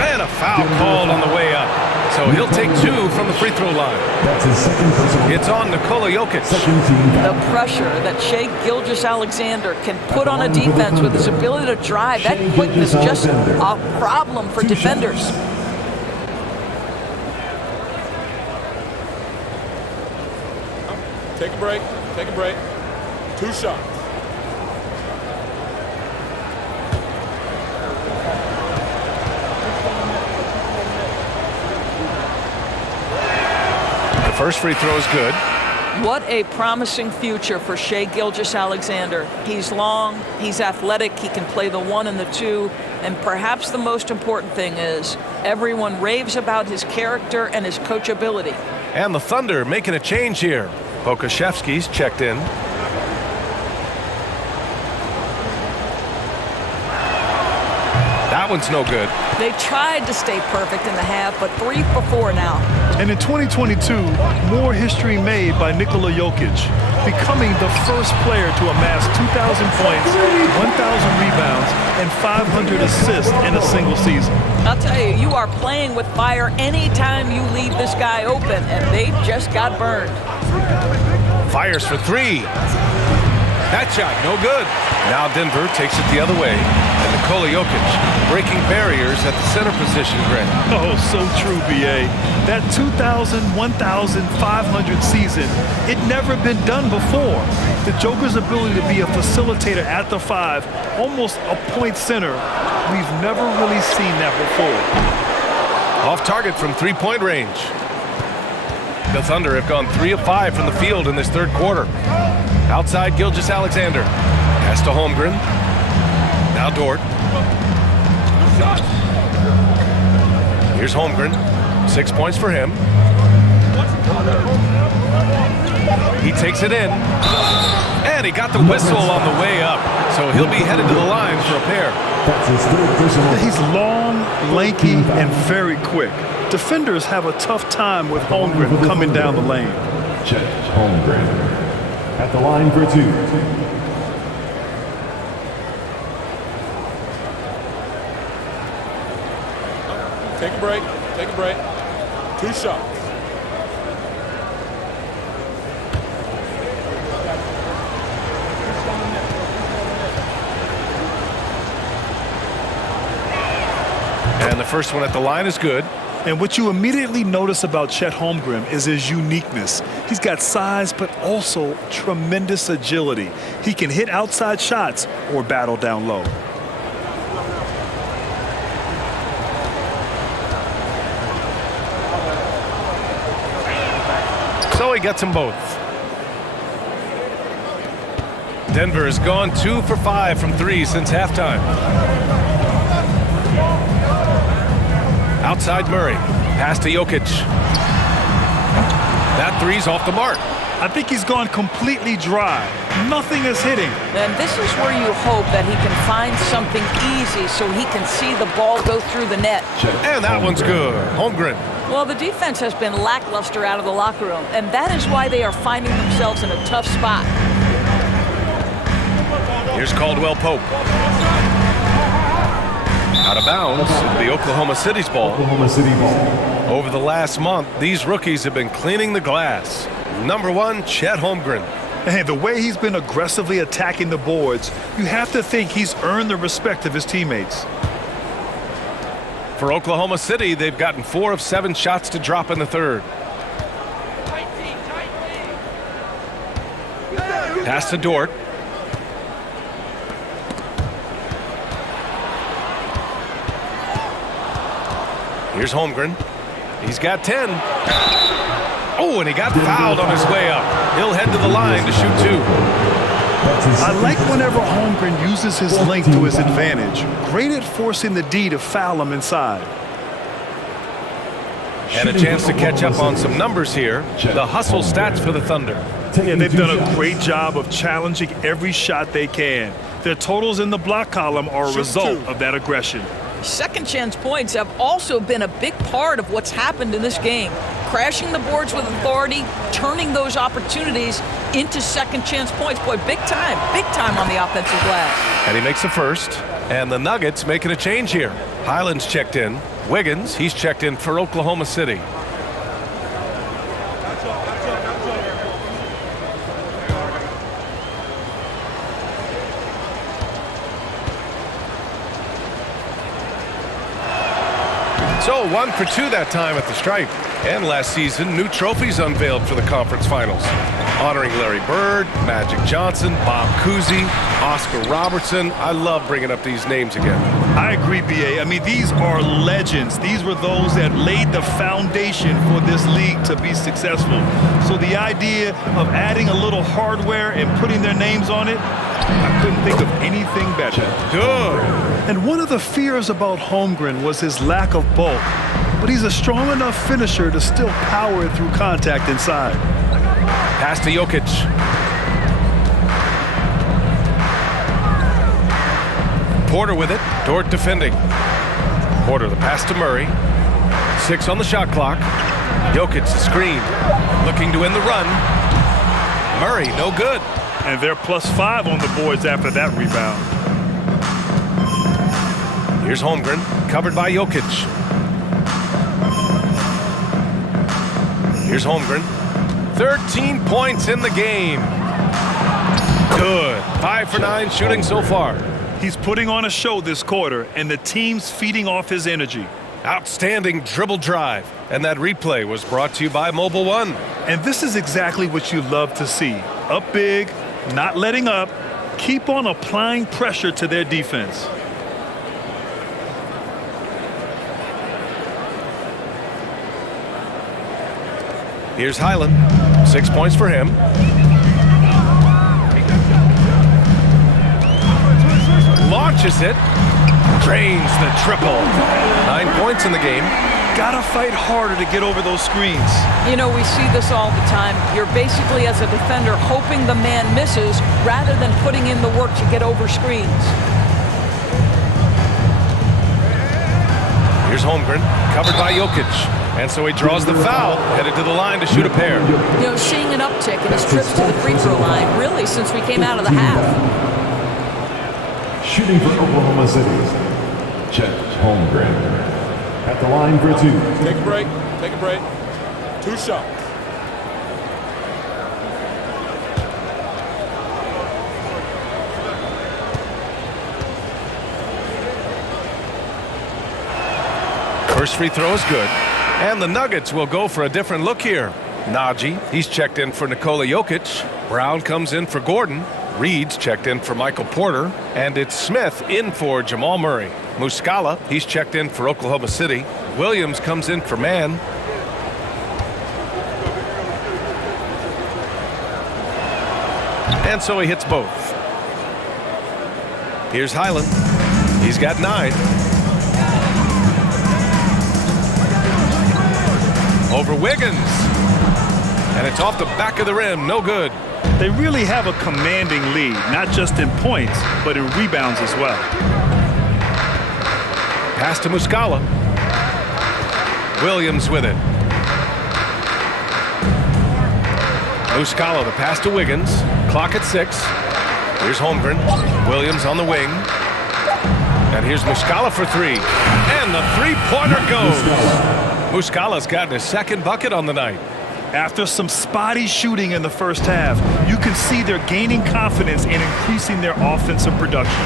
And a foul called on the way up. So he'll take 2 from the free throw line. That's his second personal. It's on Nikola Jokic. The pressure that Shai Gilgeous-Alexander can put on a defense with his ability to drive, that quickness just a problem for defenders. Take a break. Take a break. 2 shots. The first free throw is good. What a promising future for Shai Gilgeous-Alexander. He's long, he's athletic, he can play the 1 and the 2, and perhaps the most important thing is everyone raves about his character and his coachability. And the Thunder making a change here. Pokashevsky's checked in. That one's no good. They tried to stay perfect in the half, but 3 for 4 now. And in 2022, more history made by Nikola Jokic, becoming the first player to amass 2,000 points, 1,000 rebounds, and 500 assists in a single season. I'll tell you, you are playing with fire anytime you leave this guy open, and they just got burned. Fires for 3. That shot, no good. Now Denver takes it the other way. And Nikola Jokic breaking barriers at the center position, Greg. Oh, so true, B.A. That 2,000, 1,500 season, it never been done before. The Joker's ability to be a facilitator at the 5, almost a point center, we've never really seen that before. Off target from 3-point range. The Thunder have gone 3 of 5 from the field in this third quarter. Outside, Gilgeous-Alexander. Pass to Holmgren. Now Dort. Here's Holmgren. 6 points for him. He takes it in. And he got the whistle on the way up. So he'll be headed to the line for a pair. He's long, lanky, and very quick. Defenders have a tough time with Holmgren coming down the lane. Chet Holmgren at the line for 2. Take a break. Take a break. 2 shots. And the first one at the line is good. And what you immediately notice about Chet Holmgren is his uniqueness. He's got size, but also tremendous agility. He can hit outside shots or battle down low. So he gets them both. Denver has gone 2 for 5 from 3 since halftime. Outside Murray. Pass to Jokic. That 3's off the mark. I think he's gone completely dry. Nothing is hitting. And this is where you hope that he can find something easy so he can see the ball go through the net. And that one's good. Holmgren. Well, the defense has been lackluster out of the locker room, and that is why they are finding themselves in a tough spot. Here's Caldwell Pope. Out of bounds, the Oklahoma City's ball. Oklahoma City ball. Over the last month, these rookies have been cleaning the glass. Number 1, Chet Holmgren. And the way he's been aggressively attacking the boards, you have to think he's earned the respect of his teammates. For Oklahoma City, they've gotten 4 of 7 shots to drop in the third. Pass to Dort. Here's Holmgren. He's got 10. Oh, and he got fouled on his way up. He'll head to the line to shoot 2. I like whenever Holmgren uses his length to his advantage. Great at forcing the D to foul him inside. And a chance to catch up on some numbers here. The hustle stats for the Thunder. Yeah, they've done a great job of challenging every shot they can. Their totals in the block column are a result of that aggression. Second chance points have also been a big part of what's happened in this game. Crashing the boards with authority, turning those opportunities into second chance points. Boy, big time on the offensive glass. And he makes the first. And the Nuggets making a change here. Highland's checked in. Wiggins, he's checked in for Oklahoma City. So 1 for 2 that time at the stripe. And last season, new trophies unveiled for the conference finals, honoring Larry Bird, Magic Johnson, Bob Cousy, Oscar Robertson. I love bringing up these names again. I agree, B.A. I mean, these are legends. These were those that laid the foundation for this league to be successful. So the idea of adding a little hardware and putting their names on it, I couldn't think of anything better. Good. And one of the fears about Holmgren was his lack of bulk, but he's a strong enough finisher to still power it through contact inside. Pass to Jokic. Porter with it. Dort defending. Porter the pass to Murray. 6 on the shot clock. Jokic the screen. Looking to end the run. Murray no good. And they're +5 on the boards after that rebound. Here's Holmgren, covered by Jokic. Here's Holmgren. 13 points in the game. Good. 5 for 9 shooting so far. He's putting on a show this quarter, and the team's feeding off his energy. Outstanding dribble drive. And that replay was brought to you by Mobile One. And this is exactly what you love to see. Up big, not letting up, keep on applying pressure to their defense. Here's Highland. 6 points for him. Launches it. Drains the triple. 9 points in the game. Gotta fight harder to get over those screens. You know, we see this all the time. You're basically, as a defender, hoping the man misses rather than putting in the work to get over screens. Here's Holmgren, covered by Jokic. And so he draws the foul, headed to the line to shoot a pair. You know, seeing an uptick in his trips to the free throw line, really, since we came out of the half. Shooting for Oklahoma City, Chet Holmgren. At the line for 2. Take a break. Take a break. 2 shots. First free throw is good. And the Nuggets will go for a different look here. Najee, he's checked in for Nikola Jokic. Brown comes in for Gordon. Reed's checked in for Michael Porter. And it's Smith in for Jamal Murray. Muscala, he's checked in for Oklahoma City. Williams comes in for Mann. And so he hits both. Here's Highland. He's got 9. Over Wiggins. And it's off the back of the rim. No good. They really have a commanding lead, not just in points, but in rebounds as well. Pass to Muscala. Williams with it. Muscala, the pass to Wiggins. Clock at 6. Here's Holmgren. Williams on the wing. And here's Muscala for 3. And the three-pointer goes. Muscala's gotten his second bucket on the night. After some spotty shooting in the first half, you can see they're gaining confidence and increasing their offensive production.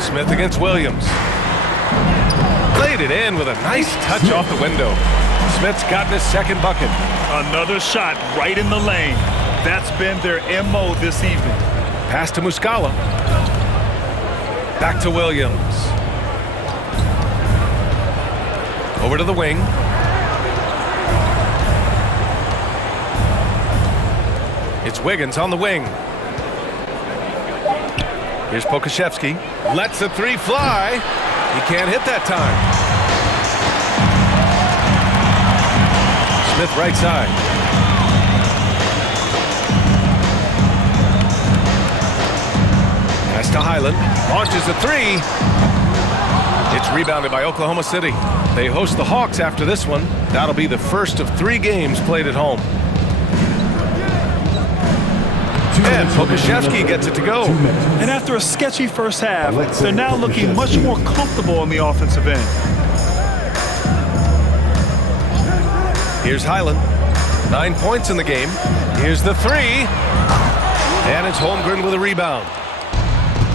Smith against Williams. Played it in with a nice touch off the window. Smith's gotten his second bucket. Another shot right in the lane. That's been their MO this evening. Pass to Muscala. Back to Williams. Over to the wing. It's Wiggins on the wing. Here's Pokashevsky. Lets the three fly. He can't hit that time. Smith right side. Pass to Highland. Launches a three. It's rebounded by Oklahoma City. They host the Hawks after this one. That'll be the first of 3 games played at home. And Pokashevsky gets it to go. And after a sketchy first half, they're now looking much more comfortable on the offensive end. Here's Highland. 9 points in the game. Here's the three. And it's Holmgren with a rebound.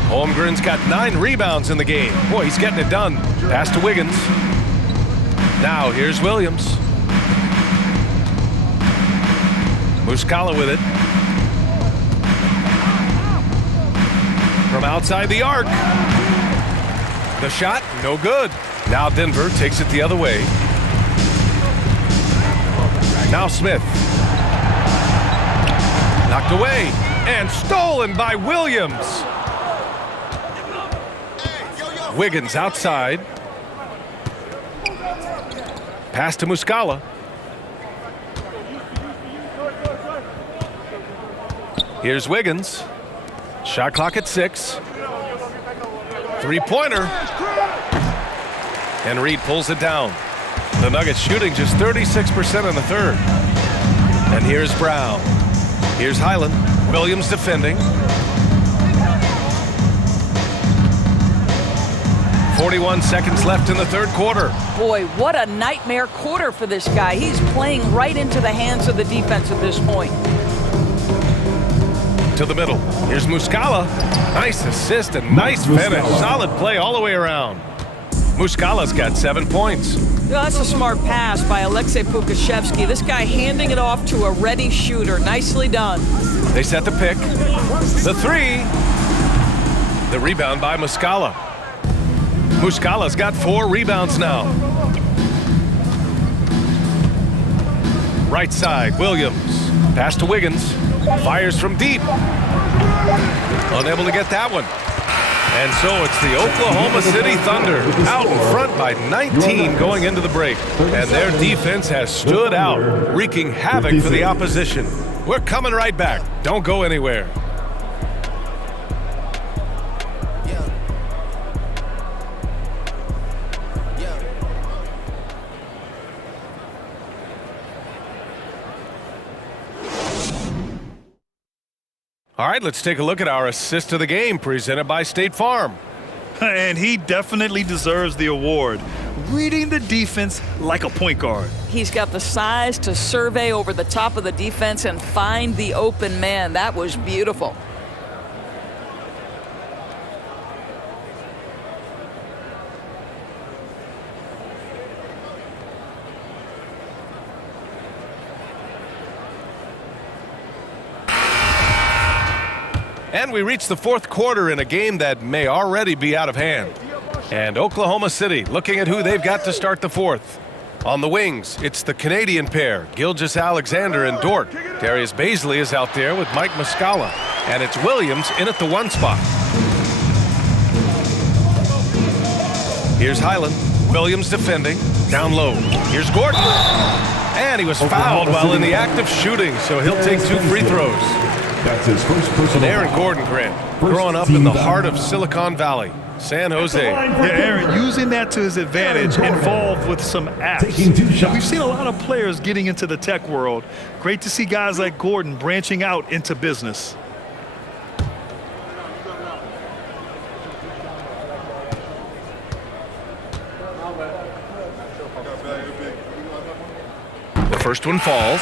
Holmgren's got 9 rebounds in the game. Boy, he's getting it done. Pass to Wiggins. Now here's Williams. Muscala with it. From outside the arc. The shot, no good. Now Denver takes it the other way. Now Smith. Knocked away and stolen by Williams. Wiggins outside. Pass to Muscala. Here's Wiggins. Shot clock at 6. Three-pointer. And Reed pulls it down. The Nuggets shooting just 36% in the third. And here's Brown. Here's Highland. Williams defending. 41 seconds left in the third quarter. Boy, what a nightmare quarter for this guy. He's playing right into the hands of the defense at this point. To the middle. Here's Muscala. Nice assist and nice finish. Solid play all the way around. Muscala's got 7 points. That's a smart pass by Alexei Pokashevsky. This guy handing it off to a ready shooter. Nicely done. They set the pick. The three. The rebound by Muscala. Muscala's got 4 rebounds now. Right side, Williams. Pass to Wiggins. Fires from deep. Unable to get that one. And so it's the Oklahoma City Thunder out in front by 19 going into the break. And their defense has stood out, wreaking havoc for the opposition. We're coming right back. Don't go anywhere. All right, let's take a look at our assist of the game presented by State Farm. And he definitely deserves the award. Reading the defense like a point guard. He's got the size to survey over the top of the defense and find the open man. That was beautiful. And we reach the fourth quarter in a game that may already be out of hand. And Oklahoma City looking at who they've got to start the fourth. On the wings, it's the Canadian pair, Gilgeous-Alexander and Dort. Darius Baisley is out there with Mike Muscala. And it's Williams in at the 1 spot. Here's Highland. Williams defending. Down low. Here's Gordon. And he was fouled while in the act of shooting, so he'll take 2 free throws. That's his first personal. And Aaron Gordon grant, growing up in the heart of Silicon Valley, San Jose. Yeah, Aaron using that to his advantage, involved with some apps. Now, we've seen a lot of players getting into the tech world. Great to see guys like Gordon branching out into business. The first one falls.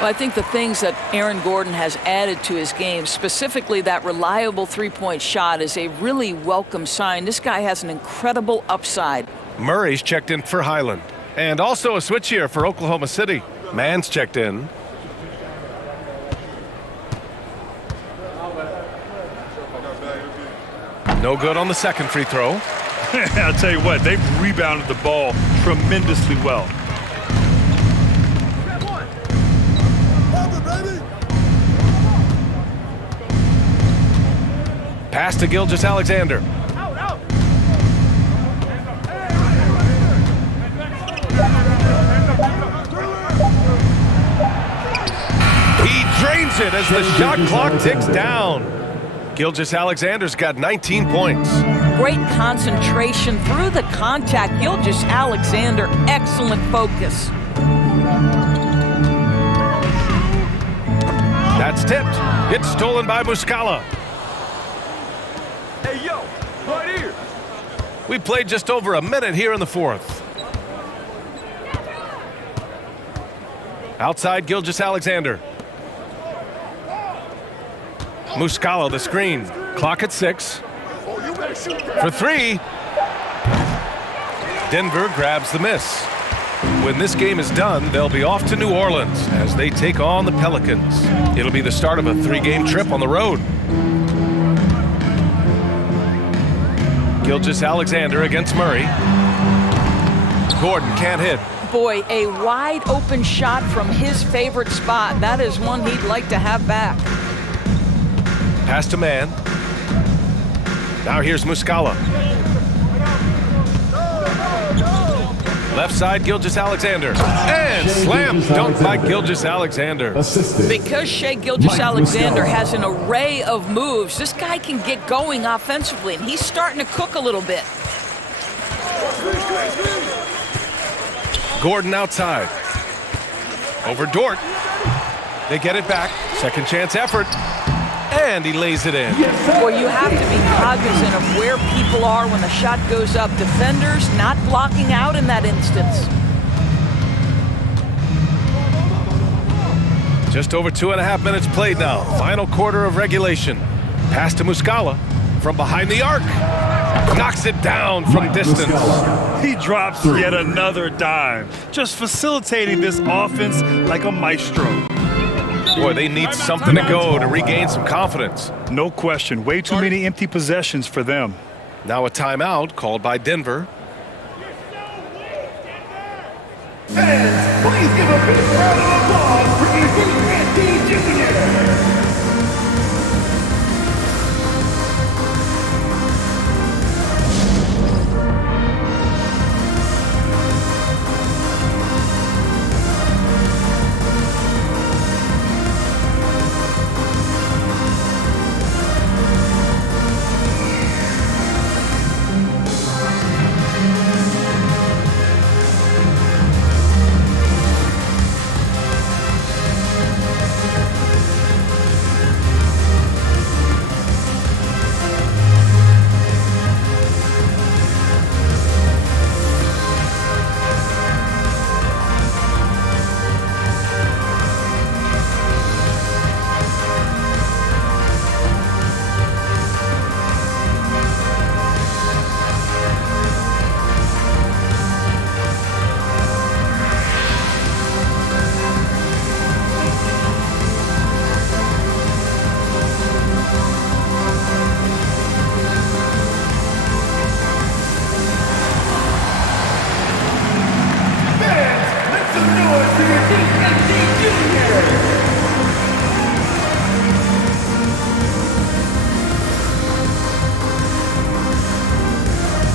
Well, I think the things that Aaron Gordon has added to his game, specifically that reliable three-point shot, is a really welcome sign. This guy has an incredible upside. Murray's checked in for Highland. And also a switch here for Oklahoma City. Mann's checked in. No good on the second free throw. I'll tell you what, they've rebounded the ball tremendously well. Pass to Gilgeous-Alexander. He drains it as the shot clock ticks down. Gilgeous-Alexander's got 19 points. Great concentration through the contact. Gilgeous-Alexander, excellent focus. That's tipped. It's stolen by Muscala. Hey, yo, right here. We played just over a minute here in the fourth. Outside Gilgeous-Alexander. Muscala the screen. Clock at 6. For 3. Denver grabs the miss. When this game is done, they'll be off to New Orleans as they take on the Pelicans. It'll be the start of a 3-game trip on the road. Gilgeous-Alexander against Murray. Gordon can't hit. Boy, a wide open shot from his favorite spot. That is one he'd like to have back. Pass to man. Now here's Muscala. Left side, Gilgeous-Alexander. And slam dunk by Gilgeous-Alexander. Because Shai Gilgeous-Alexander has an array of moves, this guy can get going offensively, and he's starting to cook a little bit. Gordon outside. Over Dort. They get it back. Second chance effort. And he lays it in. Well, you have to be cognizant of where people are when the shot goes up. Defenders not blocking out in that instance. Just over 2.5 minutes played now. Final quarter of regulation. Pass to Muscala from behind the arc. Knocks it down from distance. He drops yet another dime, just facilitating this offense like a maestro. Boy, they need something to go to regain some confidence. No question. Way too many empty possessions for them. Now a timeout called by Denver. Fans, please give a big round of applause for Anthony Grant Jr.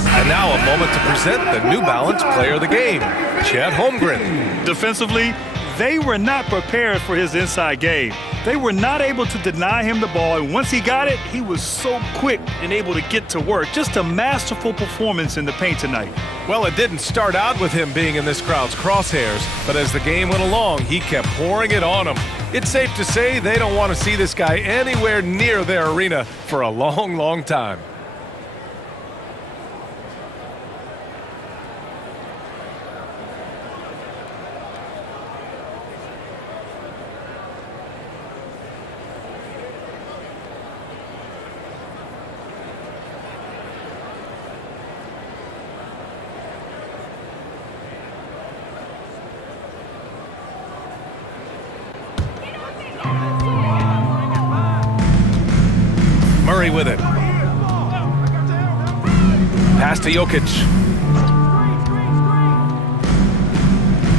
And now a moment to present the New Balance Player of the Game, Chet Holmgren. Defensively, they were not prepared for his inside game. They were not able to deny him the ball, and once he got it, he was so quick and able to get to work. Just a masterful performance in the paint tonight. Well, it didn't start out with him being in this crowd's crosshairs, but as the game went along, he kept pouring it on them. It's safe to say they don't want to see this guy anywhere near their arena for a long, long time. Murray with it. Pass to Jokic.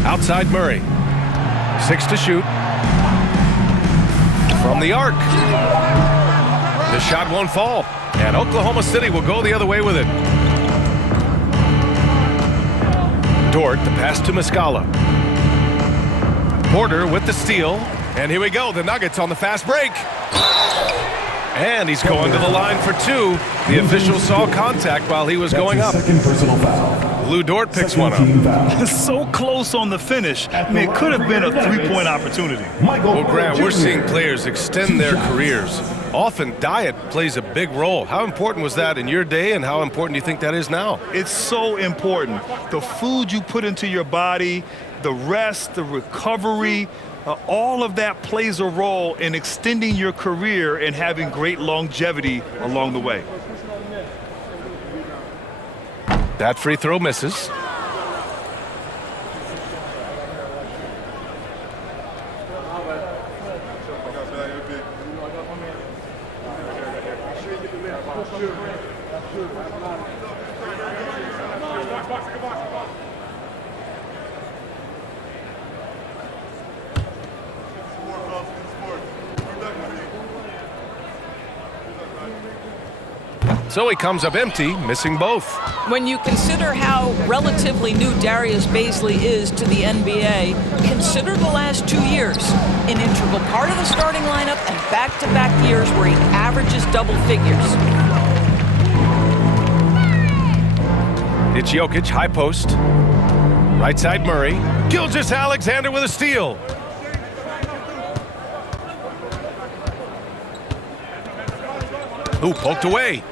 Outside Murray. 6 to shoot. From the arc. The shot won't fall. And Oklahoma City will go the other way with it. Dort, the pass to Muscala. Porter with the steal. And here we go, the Nuggets on the fast break. And he's going to the line for two. The official saw contact while he was going up. Second personal foul. Lou Dort picks one up. So close on the finish. I mean, it could have been a three-point opportunity. Well, Grant, we're seeing players extend their careers. Often diet plays a big role. How important was that in your day, and how important do you think that is now? It's so important. The food you put into your body, the rest, the recovery, all of that plays a role in extending your career and having great longevity along the way. That free throw misses. So he comes up empty, missing both. When you consider how relatively new Darius Bazley is to the NBA, consider the last 2 years, an integral part of the starting lineup and back-to-back years where he averages double figures. It's Jokic, high post. Right side Murray. Gilgeous-Alexander with a steal. Ooh, poked away.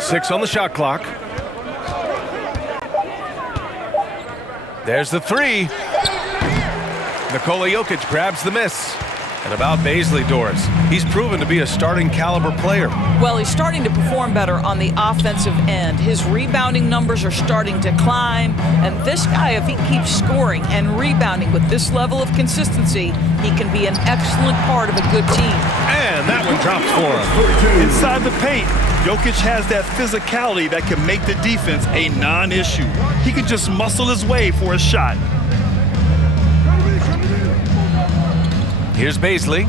Six on the shot clock. There's the three. Nikola Jokic grabs the miss. And about Bazley, Doris, he's proven to be a starting caliber player. Well, he's starting to perform better on the offensive end. His rebounding numbers are starting to climb. And this guy, if he keeps scoring and rebounding with this level of consistency, he can be an excellent part of a good team. And that one drops for him. Inside the paint, Jokic has that physicality that can make the defense a non-issue. He can just muscle his way for a shot. Here's Bazley.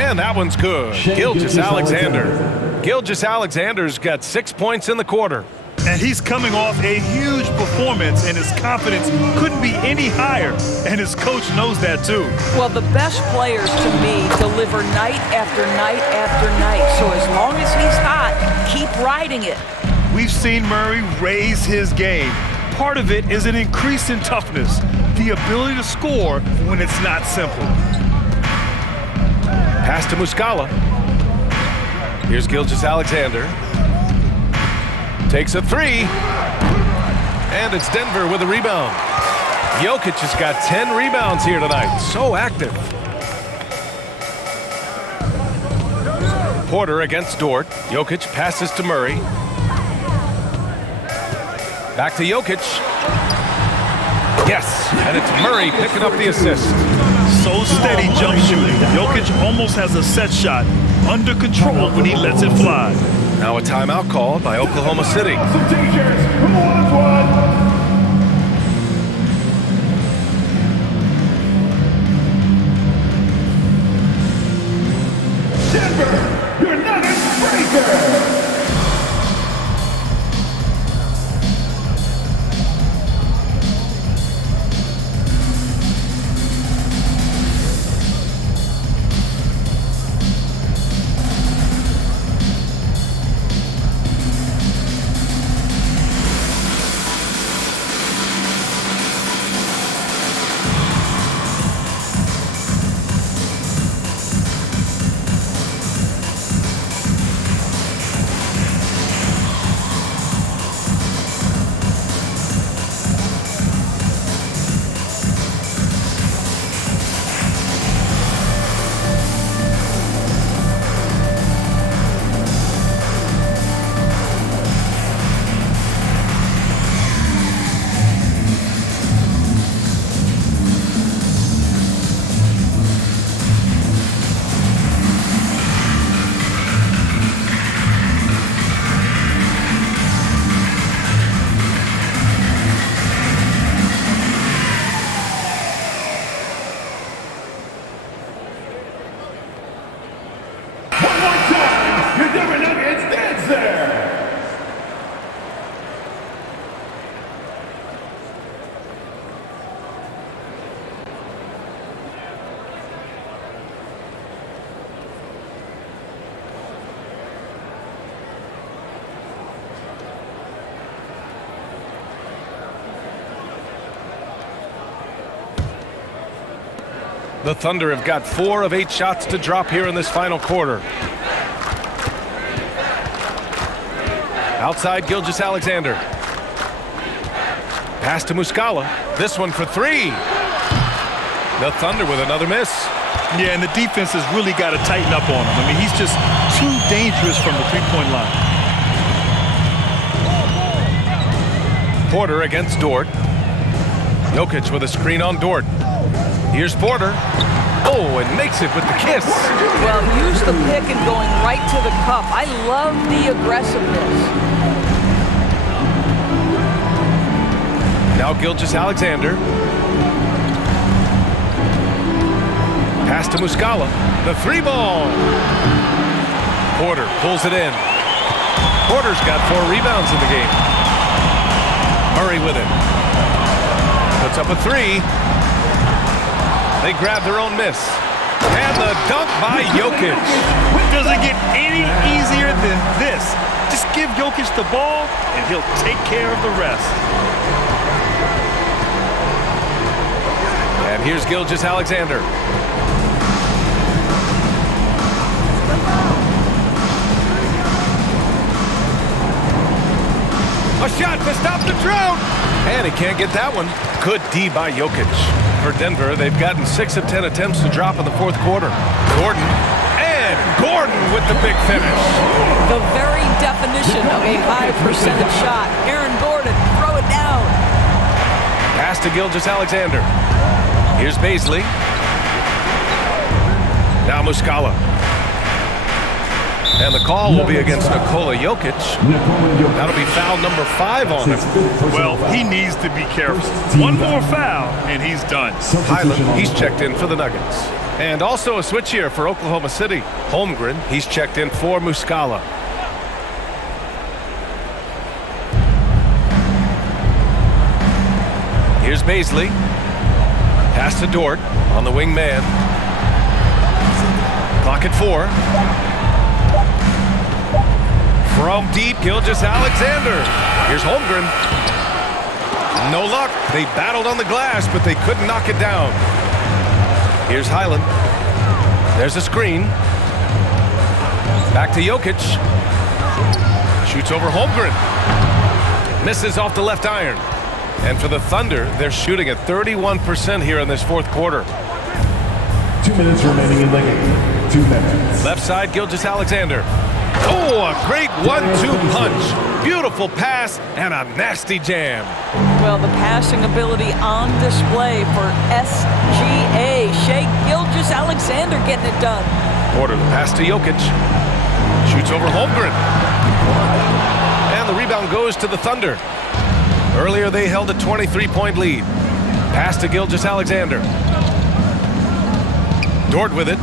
And that one's good. Gilgeous-Alexander. Gilgeous-Alexander's got 6 points in the quarter. And he's coming off a huge performance, and his confidence couldn't be any higher. And his coach knows that too. Well, the best players to me deliver night after night after night. So as long as he's hot, keep riding it. We've seen Murray raise his game. Part of it is an increase in toughness, the ability to score when it's not simple. Pass to Muscala. Here's Gilgeous-Alexander. Takes a three. And it's Denver with a rebound. Jokic has got 10 rebounds here tonight. So active. Porter against Dort. Jokic passes to Murray. Back to Jokic. Yes, and it's Murray picking up the assist. So steady jump shooting. Jokic almost has a set shot under control when he lets it fly. Now a timeout called by Oklahoma City. Denver, your Nuggets breaker. The Thunder have got 4 of 8 shots to drop here in this final quarter. Outside, Gilgeous-Alexander. Pass to Muscala. This one for 3. The Thunder with another miss. Yeah, and the defense has really got to tighten up on him. I mean, he's just too dangerous from the three-point line. Porter against Dort. Jokic with a screen on Dort. Here's Porter. Oh, and makes it with the kiss. Well, use the pick and going right to the cup. I love the aggressiveness. Now Gilgeous-Alexander. Pass to Muscala. The 3-ball. Porter pulls it in. Porter's got 4 rebounds in the game. Murray with it. Puts up a 3. They grab their own miss. And the dunk by Jokic. Does it get any easier than this? Just give Jokic the ball, and he'll take care of the rest. And here's Gilgeous-Alexander. A shot to stop the drought. And he can't get that one. Good D by Jokic. For Denver, they've gotten 6 of 10 attempts to drop in the fourth quarter. Gordon. And Gordon with the big finish. The very definition of a high percentage shot. Aaron Gordon, throw it down. Pass to Gilgeous-Alexander. Here's Baisley. Now Muscala. And the call will be against Nikola Jokic. That'll be foul number 5 on him. Well, he needs to be careful. One more foul, and he's done. Highland, he's checked in for the Nuggets. And also a switch here for Oklahoma City. Holmgren, he's checked in for Muscala. Here's Baisley. Pass to Dort on the wing man. Clock at 4. From deep, Gilgeous-Alexander. Here's Holmgren. No luck. They battled on the glass, but they couldn't knock it down. Here's Highland. There's a screen. Back to Jokic. Shoots over Holmgren. Misses off the left iron. And for the Thunder, they're shooting at 31% here in this fourth quarter. 2 minutes remaining in the game. 2 minutes. Left side, Gilgeous-Alexander. Oh, a great 1-2 punch. Beautiful pass and a nasty jam. Well, the passing ability on display for SGA. Shea Gilgeous-Alexander getting it done. Porter, the pass to Jokic. Shoots over Holmgren. And the rebound goes to the Thunder. Earlier, they held a 23-point lead. Pass to Gilgeous-Alexander. Dort with it.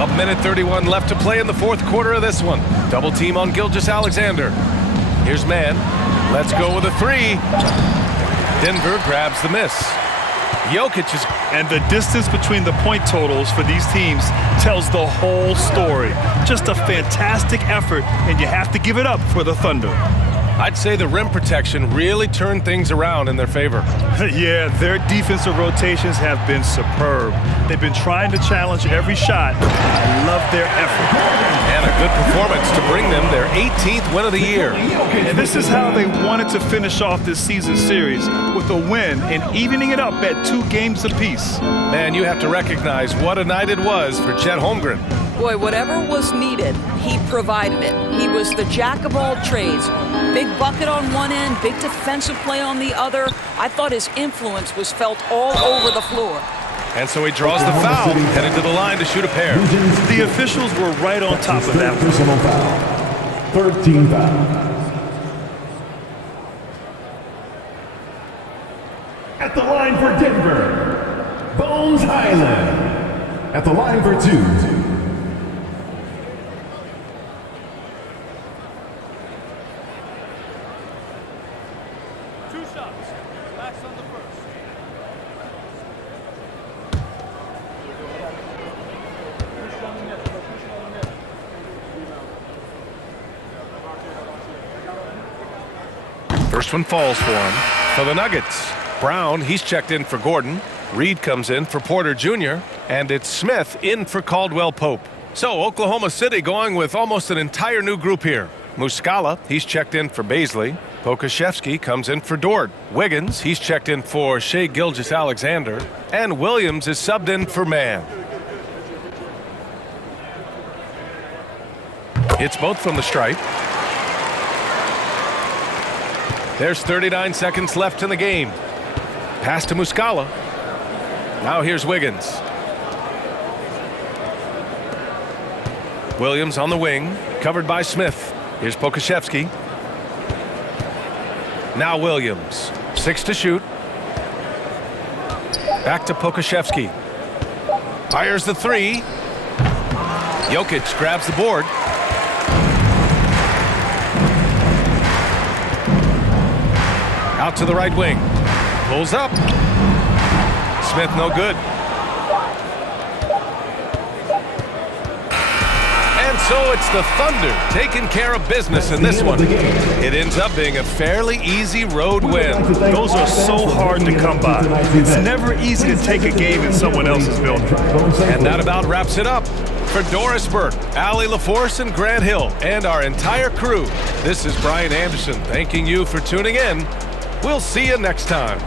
A minute 31 left to play in the fourth quarter of this one. Double team on Gilgeous-Alexander. Here's Mann. Let's go with a 3. Denver grabs the miss. Jokic is... And the distance between the point totals for these teams tells the whole story. Just a fantastic effort, and you have to give it up for the Thunder. I'd say the rim protection really turned things around in their favor. Yeah, their defensive rotations have been superb. They've been trying to challenge every shot. I love their effort. And a good performance to bring them their 18th win of the year. And this is how they wanted to finish off this season series, with a win and evening it up at 2 games apiece. Man, you have to recognize what a night it was for Chet Holmgren. Boy, whatever was needed, he provided it. He was the jack of all trades. Big bucket on one end, big defensive play on the other. I thought his influence was felt all over the floor. And so he draws the foul, headed to the line to shoot a pair. The officials were right on top of that. Personal foul. 13 foul. At the line for Denver, Bones Highland. At the line for 2. First one falls for him. For the Nuggets, Brown, he's checked in for Gordon. Reed comes in for Porter Jr. And it's Smith in for Caldwell Pope. So Oklahoma City going with almost an entire new group here. Muscala, he's checked in for Baisley. Pokashevsky comes in for Dort. Wiggins, he's checked in for Shea Gilgeous-Alexander. And Williams is subbed in for Mann. It's both from the stripe. There's 39 seconds left in the game. Pass to Muscala. Now here's Wiggins. Williams on the wing, covered by Smith. Here's Pokashevsky. Now Williams. 6 to shoot. Back to Pokashevsky. Fires the 3. Jokic grabs the board. Out to the right wing. Pulls up. Smith no good. And so it's the Thunder taking care of business in this one. It ends up being a fairly easy road win. Those are so hard to come by. It's never easy to take a game in someone else's building. And that about wraps it up. For Doris Burke, Allie LaForce, and Grant Hill, and our entire crew, this is Brian Anderson thanking you for tuning in. We'll see you next time.